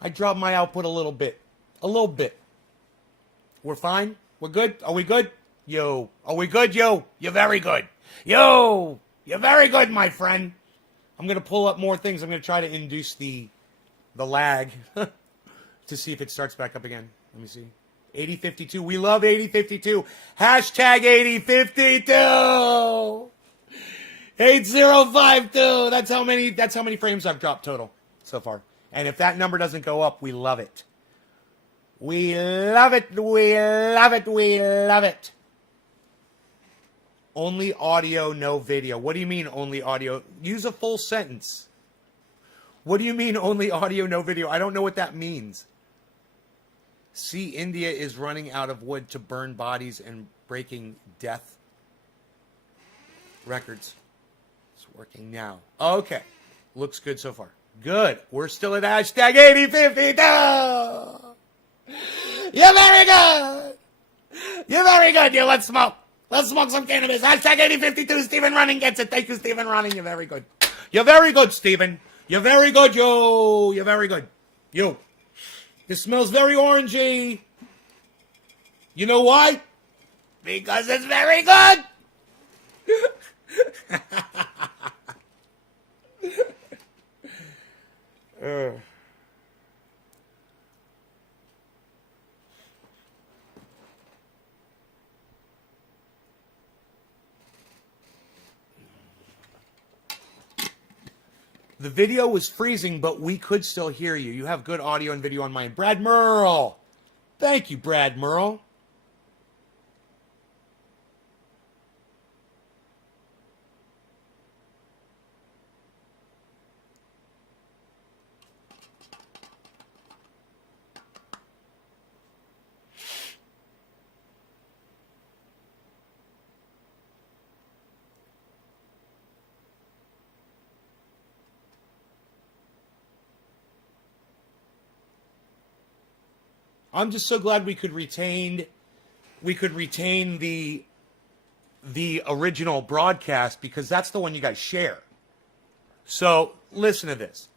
I dropped my output a little bit. A little bit. We're fine? We're good? Are we good? Yo. Are we good, yo? You're very good. Yo. You're very good, my friend. I'm going to pull up more things. I'm going to try to induce the lag to see if it starts back up again. Let me see. 8052. We love 8052. Hashtag 8052. 8052. That's how many frames I've dropped total so far. And if that number doesn't go up, we love it. We love it. We love it. We love it. Only audio, no video. What do you mean only audio? Use a full sentence. What do you mean only audio, no video? I don't know what that means. See, India is running out of wood to burn bodies and breaking death records. It's working now. Okay. Looks good so far. Good. We're still at hashtag 8052. You're very good. You're very good. You let's smoke. Let's smoke some cannabis. Hashtag 8052. Stephen Running gets it. Thank you, Stephen Running. You're very good. You're very good, Stephen. You're very good, yo. You're very good. You. This smells very orangey. You know why? Because it's very good. The video was freezing, but we could still hear you. You have good audio and video on mine. Brad Merle. Thank you, Brad Merle. I'm just so glad we could retain the original broadcast, because that's the one you guys share. So listen to this.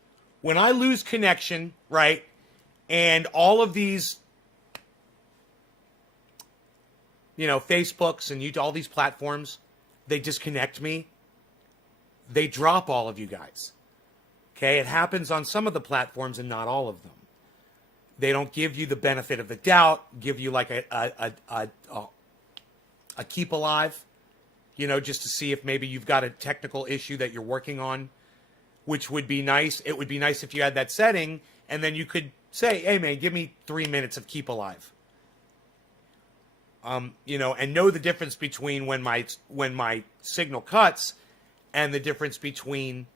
When I lose connection, right, and all of these, Facebooks and YouTube, all these platforms, they disconnect me, they drop all of you guys. Okay, it happens on some of the platforms and not all of them. They don't give you the benefit of the doubt, give you like a keep alive, just to see if maybe you've got a technical issue that you're working on, which would be nice. It would be nice if you had that setting, and then you could say, hey, man, give me 3 minutes of keep alive. And know the difference between when my signal cuts and the difference between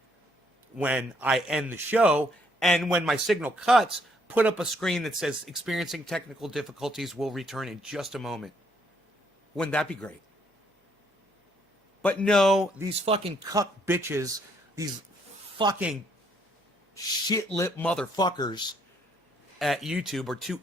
when I end the show. And when my signal cuts, put up a screen that says experiencing technical difficulties, will return in just a moment. Wouldn't that be great? But no, these fucking cuck bitches, these fucking shit-lip motherfuckers at YouTube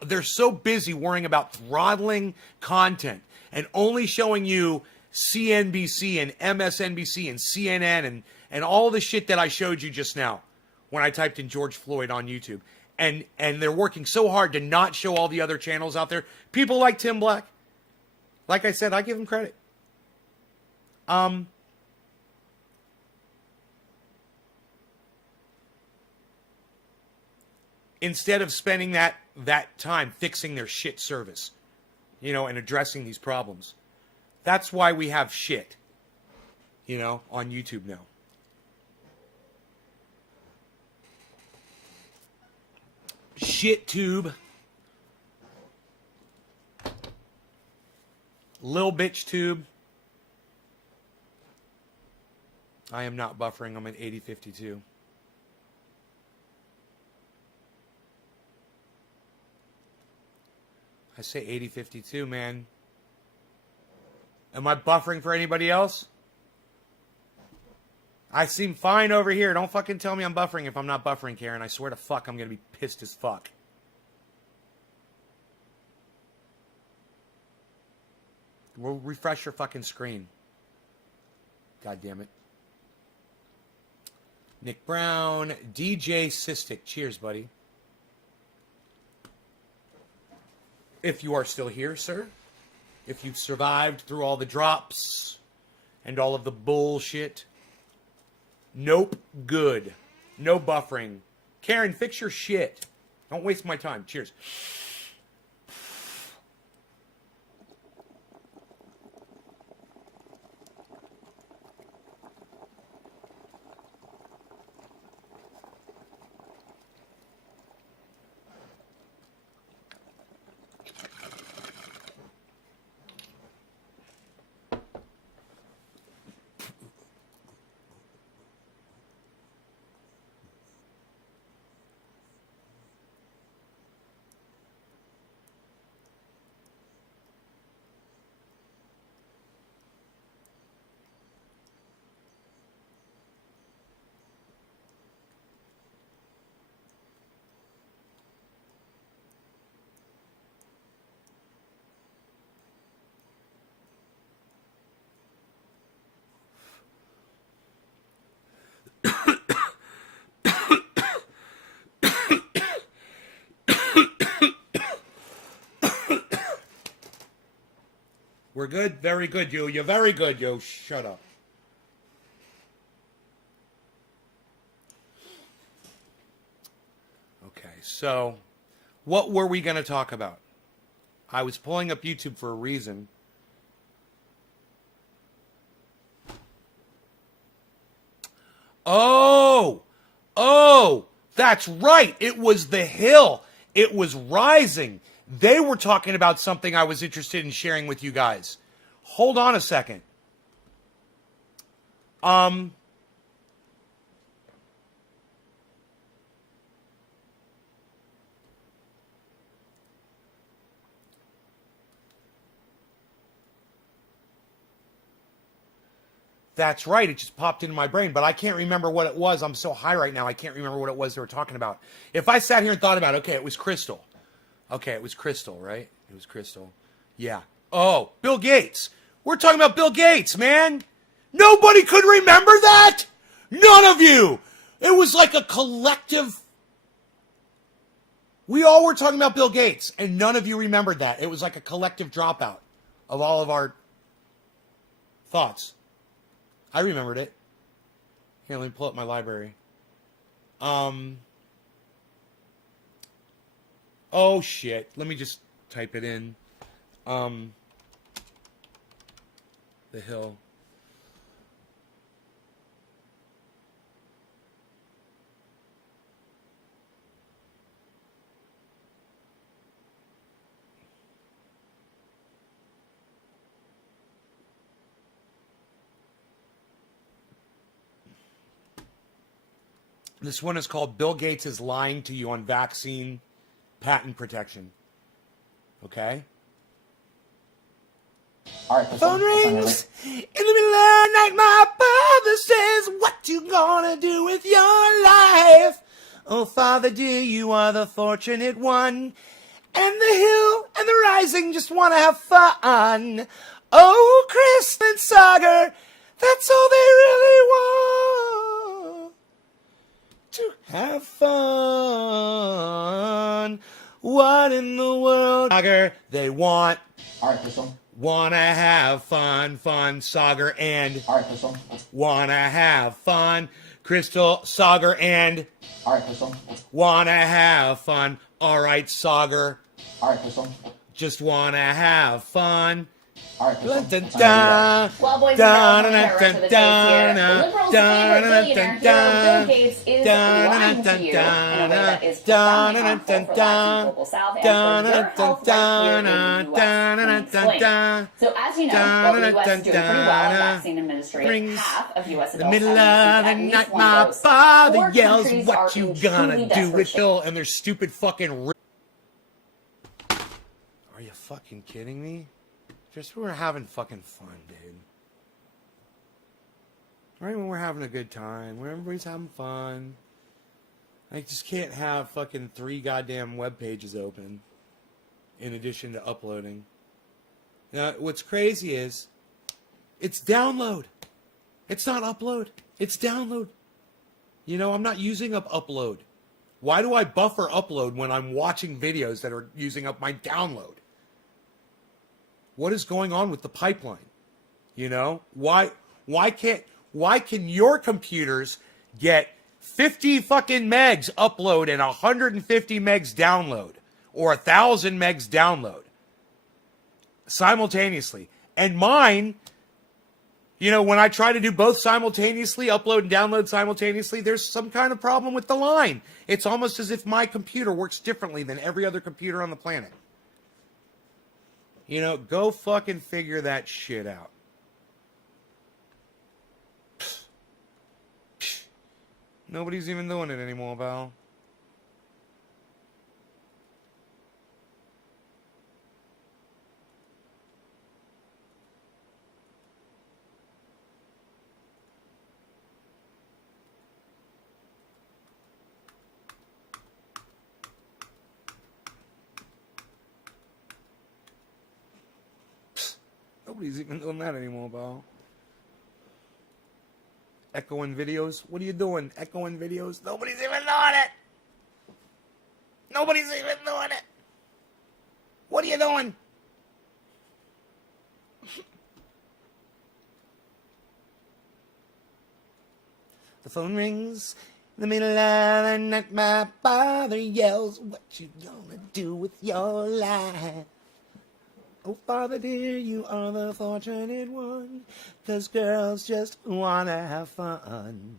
they're so busy worrying about throttling content and only showing you CNBC and MSNBC and CNN and all the shit that I showed you just now when I typed in George Floyd on YouTube. And they're working so hard to not show all the other channels out there. People like Tim Black. Like I said, I give him credit. Instead of spending that time fixing their shit service, and addressing these problems. That's why we have shit, on YouTube now. Shit tube. Lil bitch tube. I am not buffering. I'm at 8052. I say 8052, man. Am I buffering for anybody else? I seem fine over here. Don't fucking tell me I'm buffering if I'm not buffering, Karen. I swear to fuck, I'm going to be pissed as fuck. We'll refresh your fucking screen. God damn it. Nick Brown, DJ Cystic. Cheers, buddy. If you are still here, sir. If you've survived through all the drops and all of the bullshit. Nope, good. No buffering. Karen, fix your shit. Don't waste my time. Cheers. We're good? Very good, yo. You're very good, yo. Shut up. Okay, so what were we going to talk about? I was pulling up YouTube for a reason. Oh, that's right. It was The Hill. It was Rising. They were talking about something I was interested in sharing with you guys. Hold on a second. That's right. It just popped into my brain, but I can't remember what it was. I'm so high right now. I can't remember what it was they were talking about. If I sat here and thought about it, okay, it was Crystal. Okay, it was Crystal, right? It was Crystal. Yeah. Oh, Bill Gates. We're talking about Bill Gates, man. Nobody could remember that. None of you. It was like a collective. We all were talking about Bill Gates, and none of you remembered that. It was like a collective dropout of all of our thoughts. I remembered it. Here, let me pull up my library. Oh, shit. Let me just type it in. The Hill. This one is called Bill Gates is Lying to You on Vaccine Patent Protection. Okay? All right, Phone rings in the middle of the night. My father says, "What you gonna do with your life?" Oh, Father dear, you are the fortunate one. And the Hill and the Rising just want to have fun. Oh, Chris and Sagar, that's all they really want. To have fun. What in the world, Sagar, they want? All right, Crystal. Wanna have fun, Sagar, and All right, Crystal. wanna have fun, Crystal, Sagar, and All right, Crystal. wanna have fun. All right, Sagar, All right, Crystal. just wanna have fun. All right, Crystal. Dun, dun, Let's not dun. Well, boys and Dun, girls, let me dun, get right to the dun, chase here. dun, The Liberals' dun, favorite dun, billionaire dun, hero, Bill Gates, is dun, lying dun, to you dun, in a way that is dun, profoundly dun, harmful dun, for the dun, global South and dun, for your dun, health right here in the dun, U.S. dun, Let me dun, explain. dun, So as you know, dun, while the U.S. dun, is doing pretty well in dun, vaccine administration, brings half of U.S. the adults middle have of the received at least night, one my dose. father Four yells, countries "What are you in gonna truly do desperate with shape. Phil?" And their stupid fucking. Are you fucking kidding me? Just when we're having fucking fun, dude. Right when we're having a good time, when everybody's having fun. I just can't have fucking 3 goddamn web pages open in addition to uploading. Now, what's crazy is it's download. It's not upload. It's download. You know, I'm not using up upload. Why do I buffer upload when I'm watching videos that are using up my download? What is going on with the pipeline? You know, why can your computers get 50 fucking megs upload and 150 megs download, or 1,000 megs download simultaneously? And mine, you know, when I try to do both simultaneously, upload and download simultaneously, there's some kind of problem with the line. It's almost as if my computer works differently than every other computer on the planet. You know, go fucking figure that shit out. Nobody's even doing it anymore, Val. Nobody's even doing that anymore, Val. Echoing videos? What are you doing? Echoing videos? Nobody's even doing it! Nobody's even doing it! What are you doing? The phone rings. In the middle of the night, my father yells, what you gonna do with your life? Oh, father dear, you are the fortunate one, 'cause girls just wanna have fun.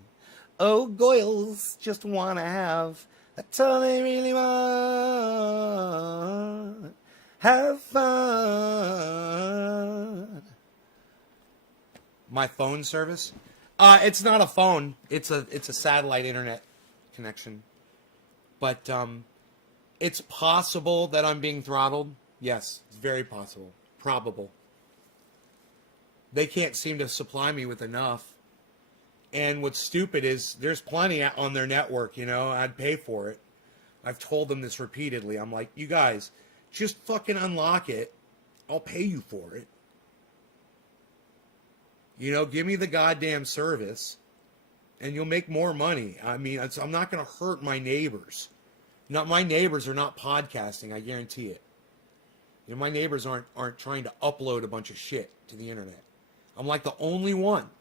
Oh, girls just wanna have, that's all they really want. Have fun. My phone service? It's not a phone. It's a satellite internet connection. But it's possible that I'm being throttled. Yes, it's very possible. Probable. They can't seem to supply me with enough. And what's stupid is there's plenty on their network, you know. I'd pay for it. I've told them this repeatedly. I'm like, you guys, just fucking unlock it. I'll pay you for it. You know, give me the goddamn service, and you'll make more money. I mean, I'm not going to hurt my neighbors. My neighbors are not podcasting, I guarantee it. You know, my neighbors aren't trying to upload a bunch of shit to the internet. I'm like the only one.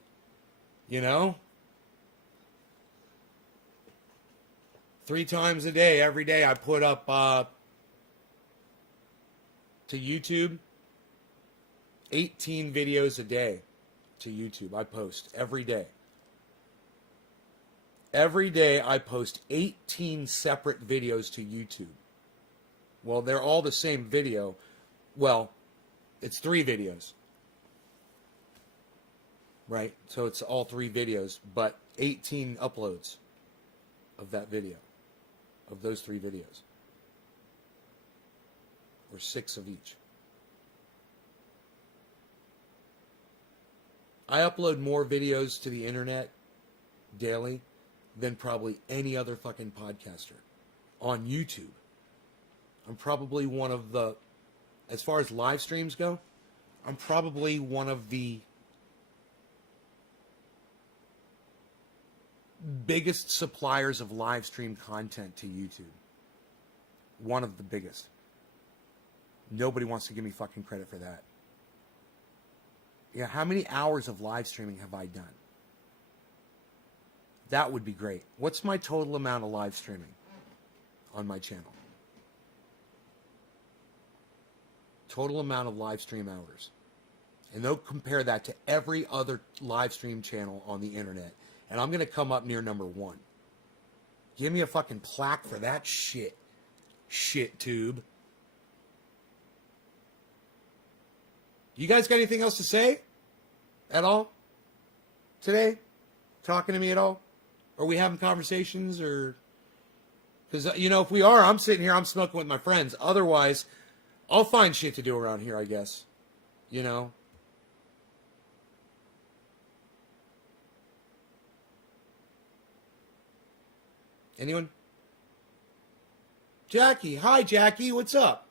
You know? 3 times a day, every day, I put up to YouTube 18 videos a day to YouTube. I post every day. Every day I post 18 separate videos to YouTube. Well, they're all the same video. Well, it's 3 videos. Right? So it's all 3 videos, but 18 uploads of that video. Of those 3 videos. Or 6 of each. I upload more videos to the internet daily than probably any other fucking podcaster on YouTube. I'm probably one of the, as far as live streams go, I'm probably one of the biggest suppliers of live stream content to YouTube. One of the biggest. Nobody wants to give me fucking credit for that. Yeah, how many hours of live streaming have I done? That would be great. What's my total amount of live streaming on my channel? Total amount of live stream hours. And they'll compare that to every other live stream channel on the internet. And I'm going to come up near number 1. Give me a fucking plaque for that shit. Shit tube. You guys got anything else to say? At all? Today? Talking to me at all? Are we having conversations or... Because, you know, if we are, I'm sitting here, I'm smoking with my friends. Otherwise, I'll find shit to do around here, I guess. You know? Anyone? Jackie. Hi, Jackie. What's up?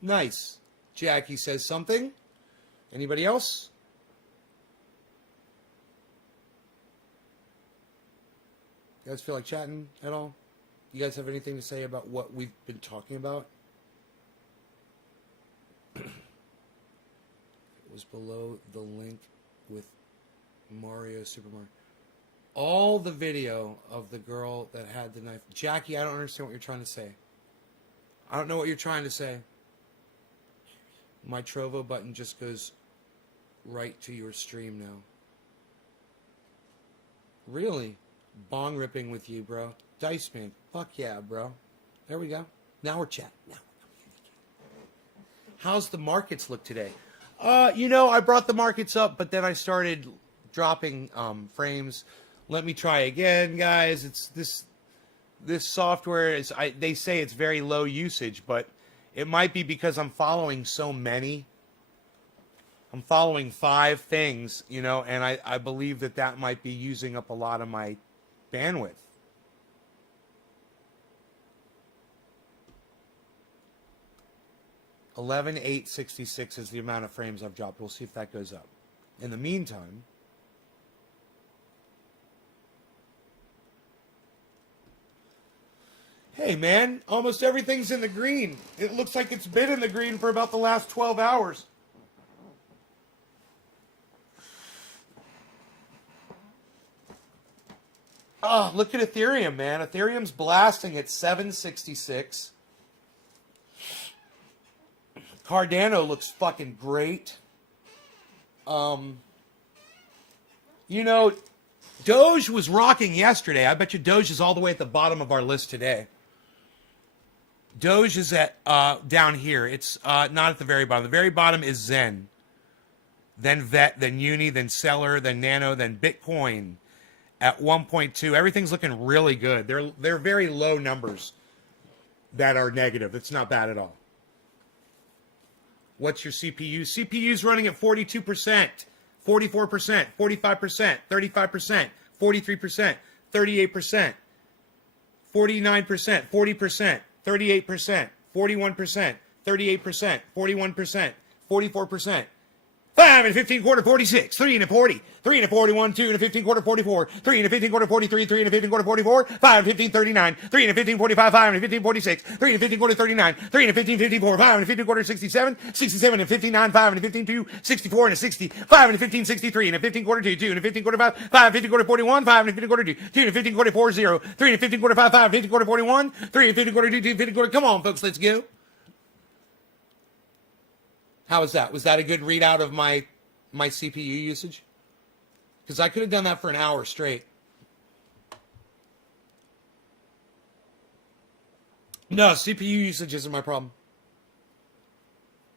Nice. Jackie says something. Anybody else? You guys feel like chatting at all? You guys have anything to say about what we've been talking about? It was below the link with Mario, Super Mario. All the video of the girl that had the knife. Jackie, I don't understand what you're trying to say. I don't know what you're trying to say. My Trovo button just goes right to your stream now. Really? Bong ripping with you, bro. Dice Man. Fuck yeah, bro. There we go. Now we're chatting. Now we're communicating. How's the markets look today? You know, I brought the markets up, but then I started dropping frames. Let me try again, guys. It's this software is they say it's very low usage, but it might be because I'm following so many. I'm following 5 things, you know, and I believe that might be using up a lot of my bandwidth. $11,866 is the amount of frames I've dropped. We'll see if that goes up. In the meantime, hey man, almost everything's in the green. It looks like it's been in the green for about the last 12 hours. Oh, look at Ethereum, man. Ethereum's blasting at 766. Cardano looks fucking great. You know, Doge was rocking yesterday. I bet you Doge is all the way at the bottom of our list today. Doge is at down here. It's not at the very bottom. The very bottom is Zen. Then VET, then Uni, then Stellar, then Nano, then Bitcoin at 1.2. Everything's looking really good. They're very low numbers that are negative. It's not bad at all. What's your CPU? CPU's running at 42%, 44%, 45%, 35%, 43%, 38%, 49%, 40%, 38%, 41%, 38%, 41%, 44%. 5 and 15 quarter 46, 3 and a 40, 3 and a 41, 2 and a 15 quarter 44, 3 and a 15 quarter 43, 3 and a 15 quarter 44, 5 and 15 39, 3 and a 15 45, 5 and a 15 46, 3 and a 15 quarter 39, 3 and a 15 54, 5 and a 15 quarter 67, 67 and 59, 5 and a 15 2, 64 and a 60, 5 and a 15 63 and a 15 quarter 2, 2 and a 15 quarter 5, 5 and 15 quarter 41, 5 and a 15 quarter 2, 2 and a 15 quarter 40, 3 and a 15 quarter 5, 5 and 15 quarter 41, 3 and a 15 quarter 2, 2 and 15 quarter. Come on, folks, let's go. How was that? Was that a good readout of my CPU usage? Because I could have done that for an hour straight. No, CPU usage isn't my problem.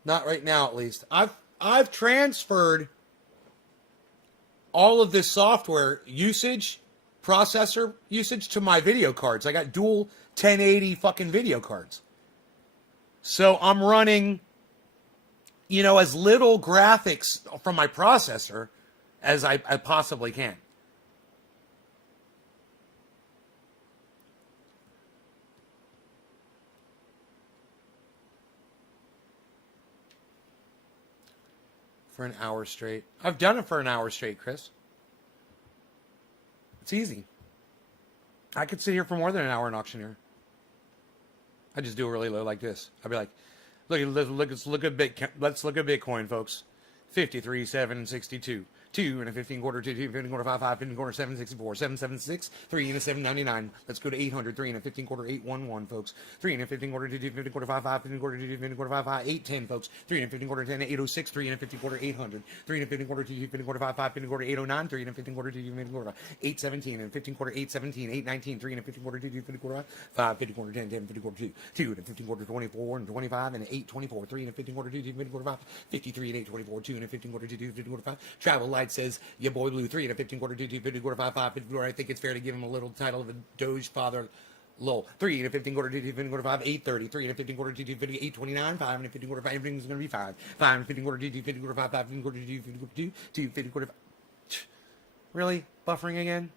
Not right now, at least. I've transferred all of this software usage, processor usage to my video cards. I got dual 1080 fucking video cards. So I'm running, you know, as little graphics from my processor as I possibly can. For an hour straight. I've done it for an hour straight, Chris. It's easy. I could sit here for more than an hour in Auctioneer. I just do it really low like this. I'd be like, let's look at Bitcoin, folks. 53, 7, 62. 2 and a 15 quarter 2, 15 quarter 5, 5, 15 quarter 7, 64, 776, 3 and a 799. Let's go to 800, 3 and a 15 quarter 811, folks. 3 and a 15 quarter 2, 15 quarter 5, 5, 15 quarter 2, 15 quarter 5, 5, 810, folks. 3 and a 15 quarter 10, 806, 3 and a 15 quarter 800. 3 and a 15 quarter 2, 15 quarter 5, 5, 15 quarter 809, 3 and a 15 quarter 2, 15 quarter 5, 817 and 15 quarter 817, 819, 3 and a 15 quarter 2, 15 quarter 5, 5, 15 quarter 10, 10, 15 quarter 2, 2 and a 15 quarter 24 and 25 and 824, 3 and a 15 quarter 2, 15 quarter 5, 53 and 824, 2 and a 15 quarter 2, 15 quarter 5. Travel Light says, your boy Blue 3 and a 15 quarter 2, 15 quarter 5, 5, 15 quarter. I think it's fair to give him a little title of a Doge father. Lol. 3 and a 15 quarter 2, 15 quarter 5, 830. 3 and a 15 quarter 2, 15, 829. 5 and a 15 quarter 5. Everything's going to be 5. 5 and a 15 quarter 2, 15 quarter 5, 5 15 quarter 2, 15 quarter 2, 2 15 quarter 5. Really? Buffering again?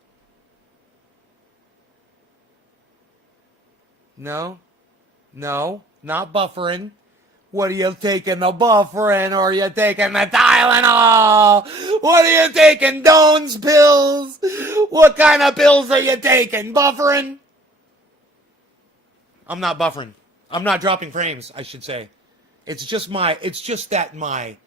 No? No? Not buffering. What are you taking, the buffering, or are you taking the Tylenol? What are you taking, Doan's pills? What kind of pills are you taking, buffering? I'm not buffering. I'm not dropping frames, I should say. It's just that my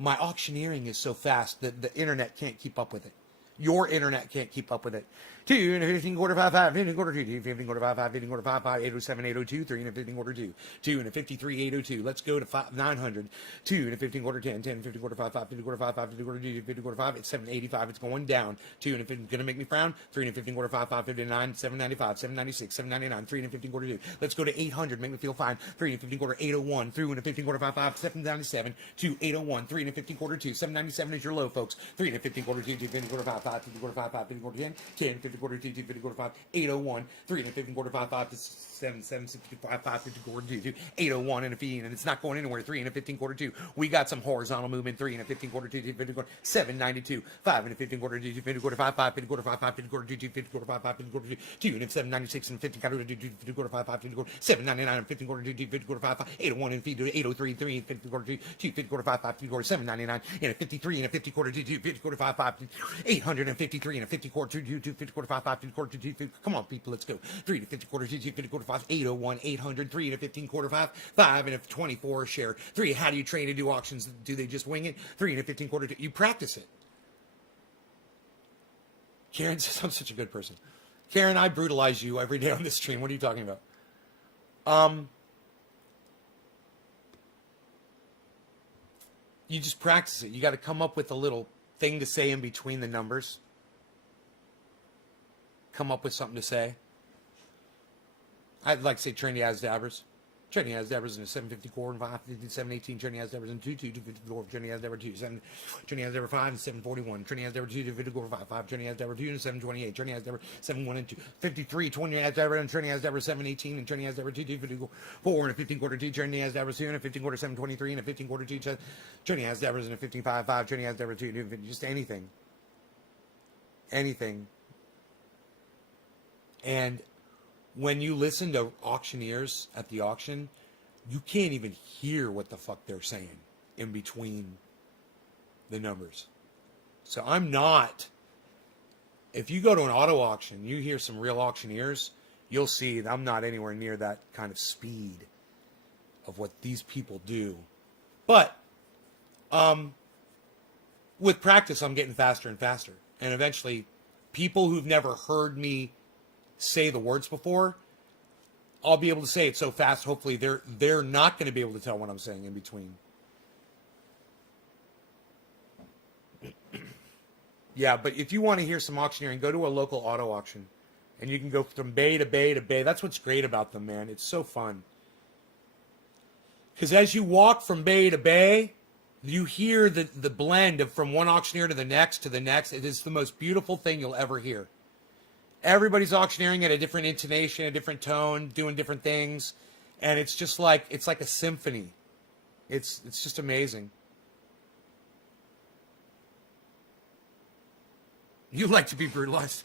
auctioneering is so fast that the internet can't keep up with it. Your internet can't keep up with it. 2 and a 15 quarter 5, 5, 15 quarter 2, 15 quarter 5, 5, 15 quarter 5, 5, 807, 802, 3 and a 15 quarter 2, 2 and a 53, 802. Let's go to 900. 2 and a 15 quarter 10, 10, 15 quarter 5, 5, 15 quarter 5, 5, 15 quarter 2, 15 quarter 5. It's 785. It's going down. 2 and a 15, gonna make me frown. 3 and a 15 quarter 5, 5, 59, 795, 796, 799, 3 and a 15 quarter 2. Let's go to 800. Make me feel fine. 3 and a 15 quarter 801. 3 and a 15 quarter 5, 5, 797, 2, 801. 3 and a 15 quarter 2, 797 is your low, folks. 3 and a 15 quarter 2, 15 quarter 5, 5, 15 quarter 5, 5, 15 quarter 10, 10, 15 quarter 2, 15 quarter 5, 801, 3 and a 15 quarter 5, 5 to 7, 7, 65, 5, 15 quarter 2, 801 and a fiend, and it's not going anywhere. 3 and a 15 quarter 2. We got some horizontal movement. 3 and a 15 quarter 2, 15 quarter 792, 5 and a 15 quarter 2, 15 quarter 5, 5, 15 quarter 5, 5, 15 quarter 2, 15 quarter 5, 5, 15 quarter 2, 2 and a 796 and 15 quarter 2, 15 quarter 5, 5, 15 quarter 799 and 15 quarter 2, 15 quarter 5, 5, 801 and feed 803, 3 and 15 quarter 2, 2, 15 quarter 5, 5, 15 quarter 799 and a 53 and a 50 quarter 2, 50 quarter 5, 5, 853 and a 50 quarter 2, 2, 50 quarter 5, 5, 50 quarter 2, 2. Come on, people, let's go. 3 to 50 quarter 2, 50 quarter 5, 801, 800, 3 and a 15 quarter 5, 5 and a 24 share. 3. How do you train to do auctions? Do they just wing it? 3 and a 15 quarter 2. You practice it. Karen says I'm such a good person. Karen, I brutalize you every day on this stream. What are you talking about? You just practice it. You got to come up with a little thing to say in between the numbers. Come up with something to say. I'd like to say Trinity has dabbers. Trinity has dabbers in a 750 core and 550, 718. Trinity has dabbers in 254. Trinity has dabber 2, 7. Trinity has dabber 5 and 741. Trinity has dabber 2, 250 core 5, 5. Trinity has dabber 2 and 728. Trinity has dabber 7, 1 and 2. 53. Trinity has dabber and Trinity has dabber 718. And Trinity has dabber 2, 250 4 and a 15 quarter 2. Trinity has dabber 2 and a 15 quarter 723 and a 15 quarter 2. Trinity has dabbers in a 15 5, 5. Trinity has dabber 2, 250. Just anything. Anything. And when you listen to auctioneers at the auction, you can't even hear what the fuck they're saying in between the numbers. So I'm not. If you go to an auto auction, you hear some real auctioneers, you'll see that I'm not anywhere near that kind of speed of what these people do. But with practice, I'm getting faster and faster. And eventually, people who've never heard me say the words before, I'll be able to say it so fast, hopefully they're not going to be able to tell what I'm saying in between. Yeah, but if you want to hear some auctioneering, go to a local auto auction. And you can go from bay to bay to bay. That's what's great about them, man. It's so fun. Because as you walk from bay to bay, you hear the blend of from one auctioneer to the next to the next. It is the most beautiful thing you'll ever hear. Everybody's auctioneering at a different intonation, a different tone, doing different things. And it's just like, it's like a symphony. It's just amazing. You like to be brutalized.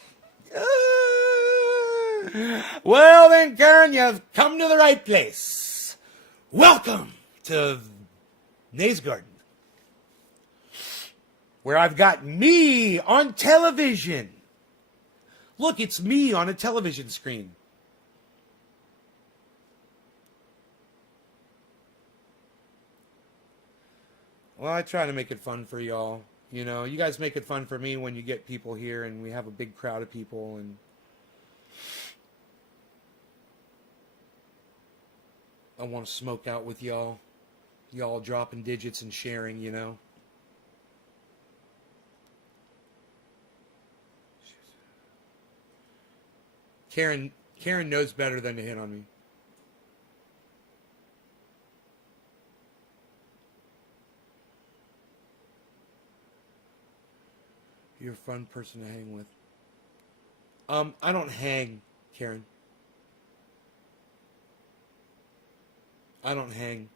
Well then, Karen, you've come to the right place. Welcome to Nays Garden, where I've got me on television. Look, it's me on a television screen. Well, I try to make it fun for y'all. You know, you guys make it fun for me when you get people here and we have a big crowd of people and I want to smoke out with y'all. Y'all dropping digits and sharing, you know. Karen knows better than to hit on me. You're a fun person to hang with. I don't hang, Karen. I don't hang.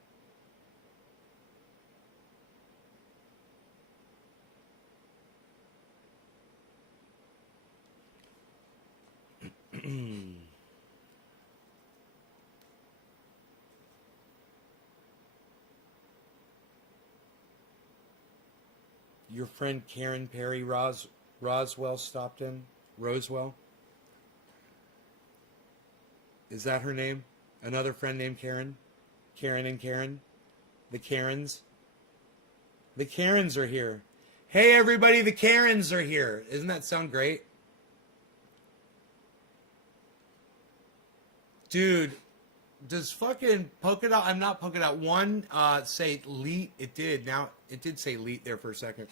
Your friend Karen Perry Roswell stopped in? Roswell? Is that her name? Another friend named Karen? Karen and Karen? The Karens? The Karens are here. Hey everybody, the Karens are here. Doesn't that sound great? Dude, does fucking Polka Dot, I'm not Polka Dot 1, say Leet? It did. Now, it did say Leet there for a second.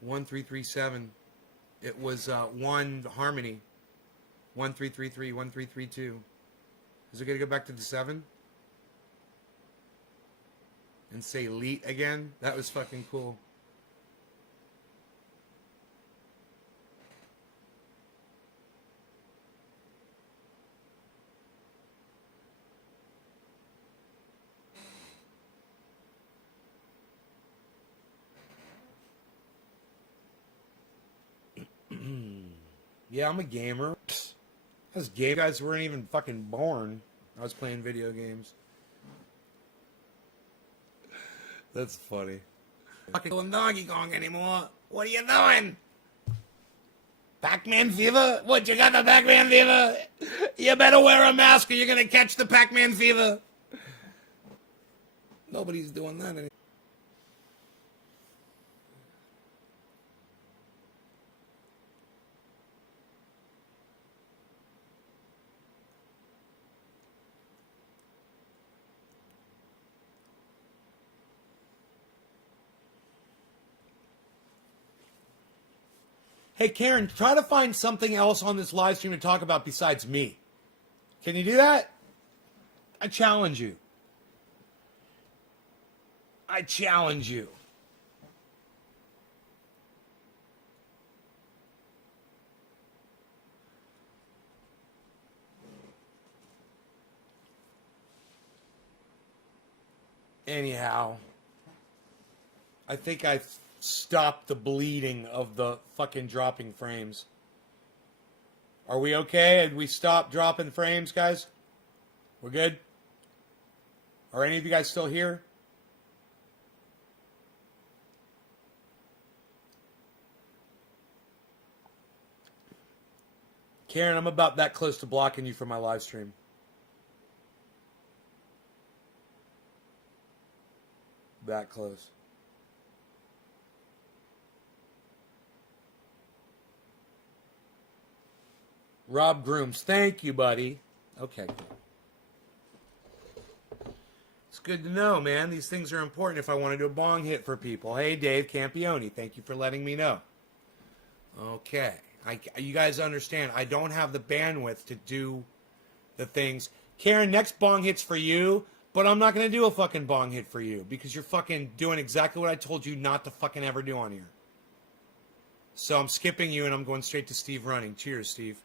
1337. It was 1 Harmony. 1333, 1332. Is it going to go back to the 7? And say Leet again? That was fucking cool. Yeah, I'm a gamer. Those game guys weren't even fucking born. I was playing video games. That's funny. Fucking doing Donkey Kong anymore. What are you doing? Pac-Man fever? What, you got the Pac-Man fever? You better wear a mask or you're gonna catch the Pac-Man fever. Nobody's doing that anymore. Hey, Karen, try to find something else on this live stream to talk about besides me. Can you do that? I challenge you. I challenge you. Anyhow, I think I stopped the bleeding of the fucking dropping frames. Are we okay? Had we stopped dropping frames, guys? We're good? Are any of you guys still here? Karen, I'm about that close to blocking you from my live stream. That close. Rob Grooms, thank you, buddy. Okay. It's good to know, man. These things are important if I want to do a bong hit for people. Hey, Dave Campione, thank you for letting me know. Okay. You guys understand, I don't have the bandwidth to do the things. Karen, next bong hit's for you, but I'm not going to do a fucking bong hit for you because you're fucking doing exactly what I told you not to fucking ever do on here. So I'm skipping you and I'm going straight to Steve Running. Cheers, Steve.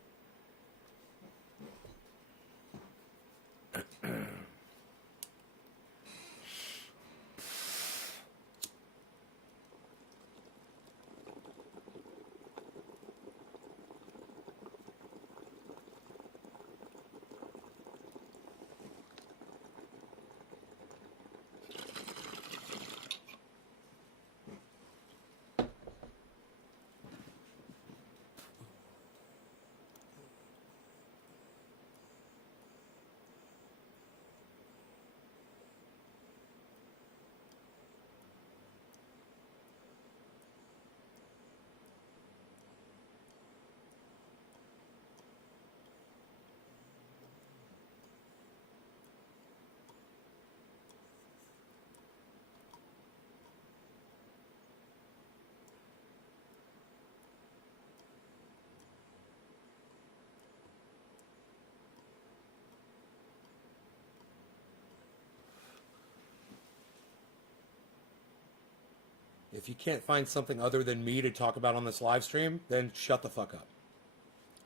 If you can't find something other than me to talk about on this live stream, then shut the fuck up.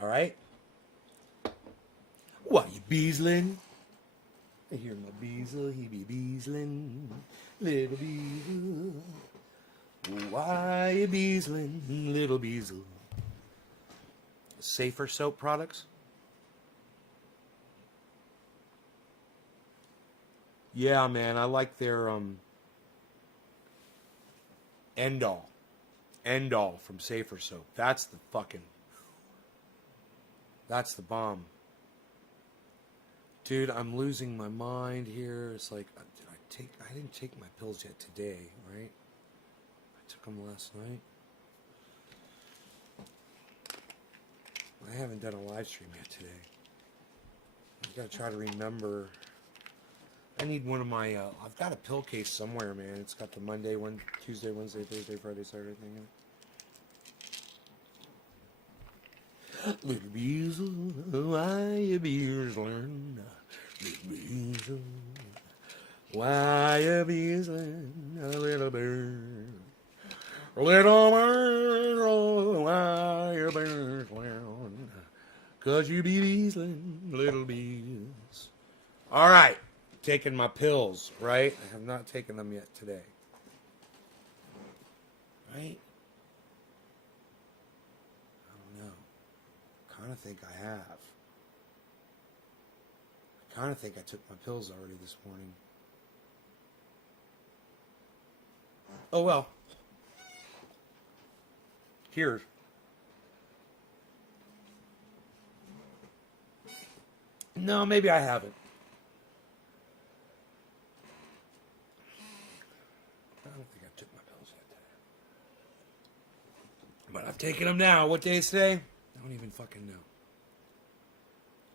All right? Why you beasling? I hear my beazle, he be beasling. Little beazle. Why you beasling, little beazle? Safer soap products? Yeah, man, I like their End All from Safer Soap. That's the bomb. Dude, I'm losing my mind here. It's like, I didn't take my pills yet today, right? I took them last night. I haven't done a live stream yet today. I gotta try to remember. I need one of my, I've got a pill case somewhere, man. It's got the Monday, Tuesday, Wednesday, Thursday, Friday, Saturday thing in it. Little Beazle, why you beazling? Little Beazle, why you beazling? A little bird. Little bird, oh, why you beazling? 'Cause you be beazling, little bees. All right. Taking my pills, right? I have not taken them yet today. Right? I don't know. I kind of think I have. I kind of think I took my pills already this morning. Oh well. Here. No, maybe I haven't. But I've taken them now. What day is today? I don't even fucking know.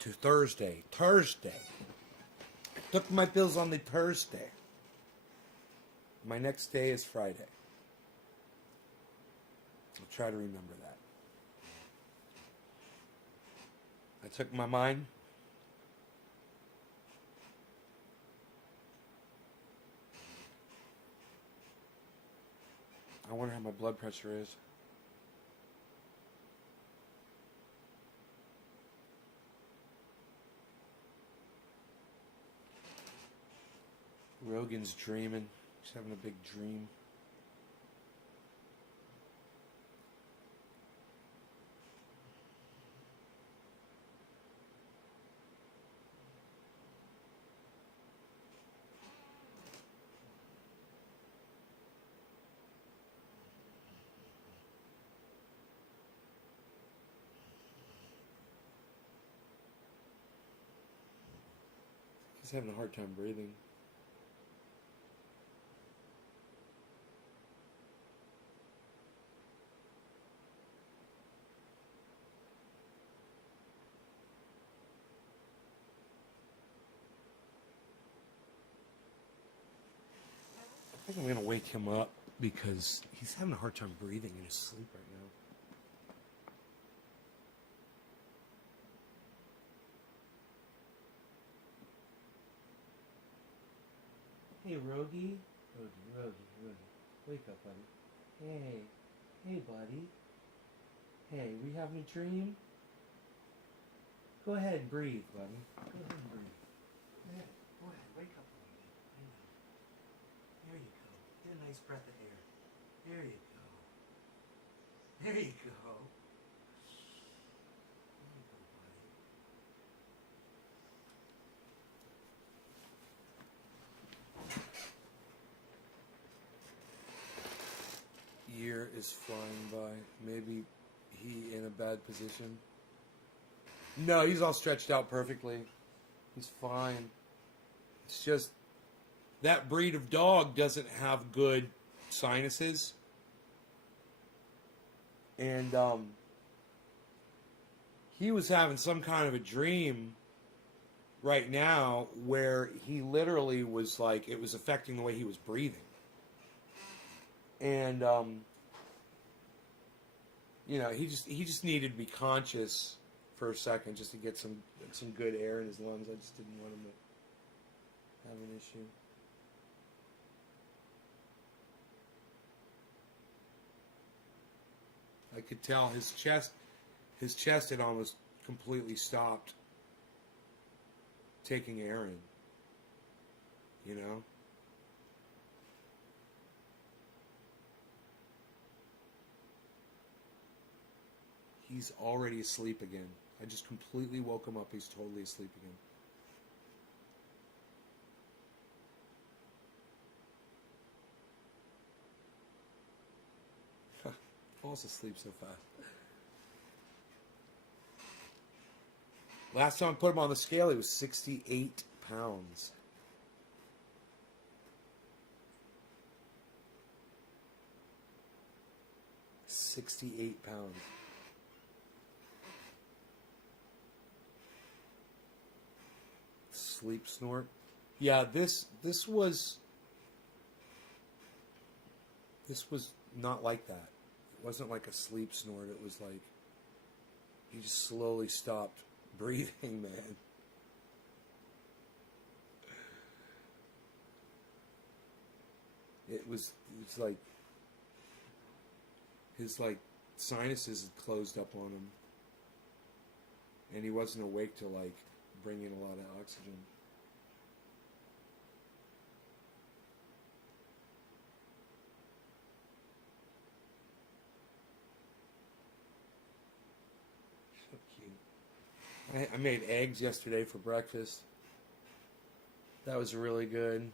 To Thursday. Thursday. I took my pills on the Thursday. My next day is Friday. I'll try to remember that. That took my mind. I wonder how my blood pressure is. Rogan's dreaming. He's having a big dream. He's having a hard time breathing. I think I'm gonna wake him up because he's having a hard time breathing in his sleep right now. Hey, Rogie. Rogie. Wake up, buddy. Hey, buddy. Hey, we having a dream? Go ahead and breathe, buddy. Go ahead and breathe. Go ahead. Wake up a little bit. I know. There you go. Get a nice breath of air. There you go. There you go. Year is flying by. Maybe he in a bad position. No, he's all stretched out perfectly. He's fine. It's just that breed of dog doesn't have good sinuses. And he was having some kind of a dream right now where he literally was like, it was affecting the way he was breathing. And you know, he just needed to be conscious for a second just to get some good air in his lungs. I just didn't want him to have an issue. I could tell his chest had almost completely stopped taking air in. You know? He's already asleep again. I just completely woke him up. He's totally asleep again. Falls asleep so fast. Last time I put him on the scale, he was 68 pounds. £68. Sleep snort. Yeah, this was not like that. It wasn't like a sleep snort. It was like he just slowly stopped breathing, man. It's like his sinuses had closed up on him, and he wasn't awake to bring in a lot of oxygen. So cute. I made eggs yesterday for breakfast. That was really good.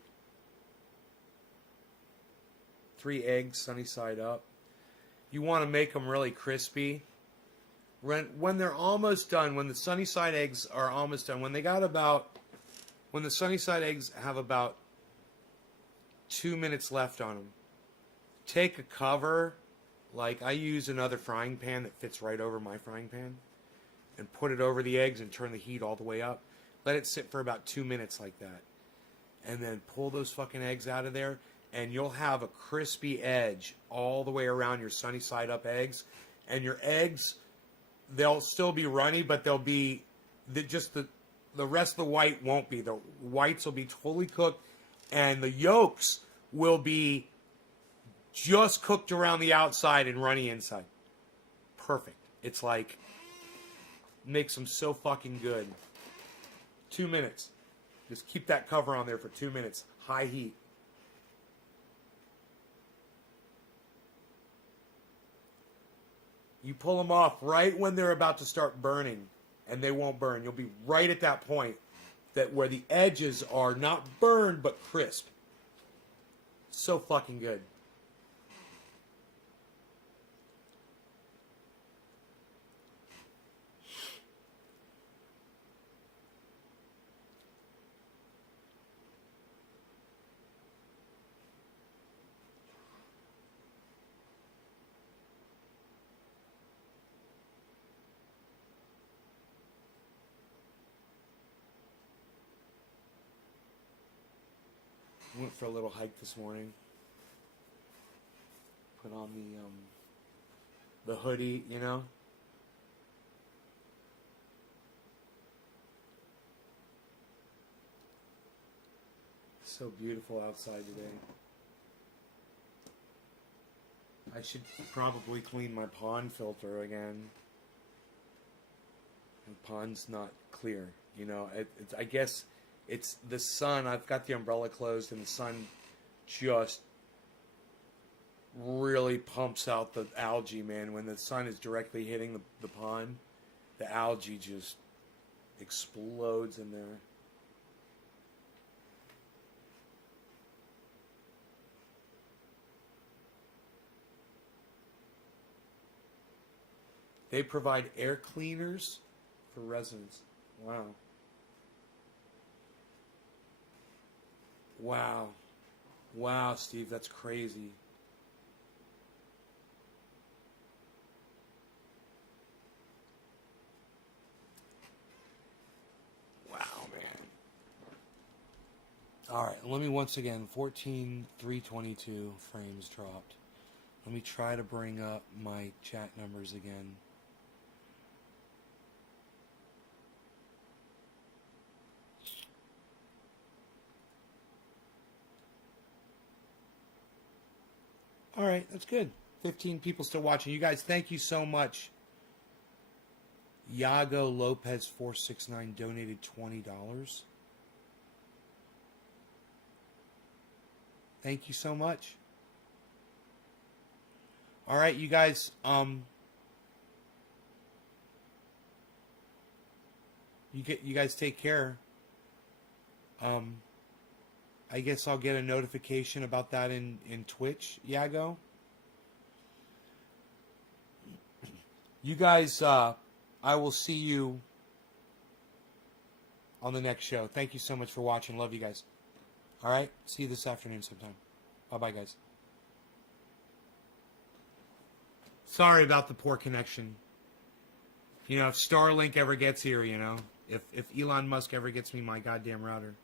3 eggs, sunny side up. You want to make them really crispy. When they're almost done, when the sunny side eggs are almost done, when the sunny side eggs have about 2 minutes left on them, take a cover, like I use another frying pan that fits right over my frying pan, and put it over the eggs and turn the heat all the way up. Let it sit for about 2 minutes like that. And then pull those fucking eggs out of there, and you'll have a crispy edge all the way around your sunny side up eggs. And your eggs, they'll still be runny, but they'll be the rest of the white won't be. The whites will be totally cooked, and the yolks will be just cooked around the outside and runny inside. Perfect. It's like, makes them so fucking good. 2 minutes. Just keep that cover on there for 2 minutes. High heat. You pull them off right when they're about to start burning, and they won't burn. You'll be right at that point that where the edges are not burned but crisp. So fucking good. Went for a little hike this morning. Put on the hoodie, you know. So beautiful outside today. I should probably clean my pond filter again. The pond's not clear, you know. I guess it's the sun. I've got the umbrella closed, and the sun just really pumps out the algae, man. When the sun is directly hitting the pond, the algae just explodes in there. They provide air cleaners for residents. Wow. Wow. Wow, Steve, that's crazy. Wow, man. All right, let me once again, 14,322 frames dropped. Let me try to bring up my chat numbers again. All right, that's good. 15 people still watching. You guys, thank you so much. Yago Lopez 469 donated $20. Thank you so much. All right, you guys. You guys take care. I guess I'll get a notification about that in Twitch, Yago. You guys, I will see you on the next show. Thank you so much for watching. Love you guys. All right? See you this afternoon sometime. Bye-bye, guys. Sorry about the poor connection. You know, if Starlink ever gets here, you know, if Elon Musk ever gets me my goddamn router.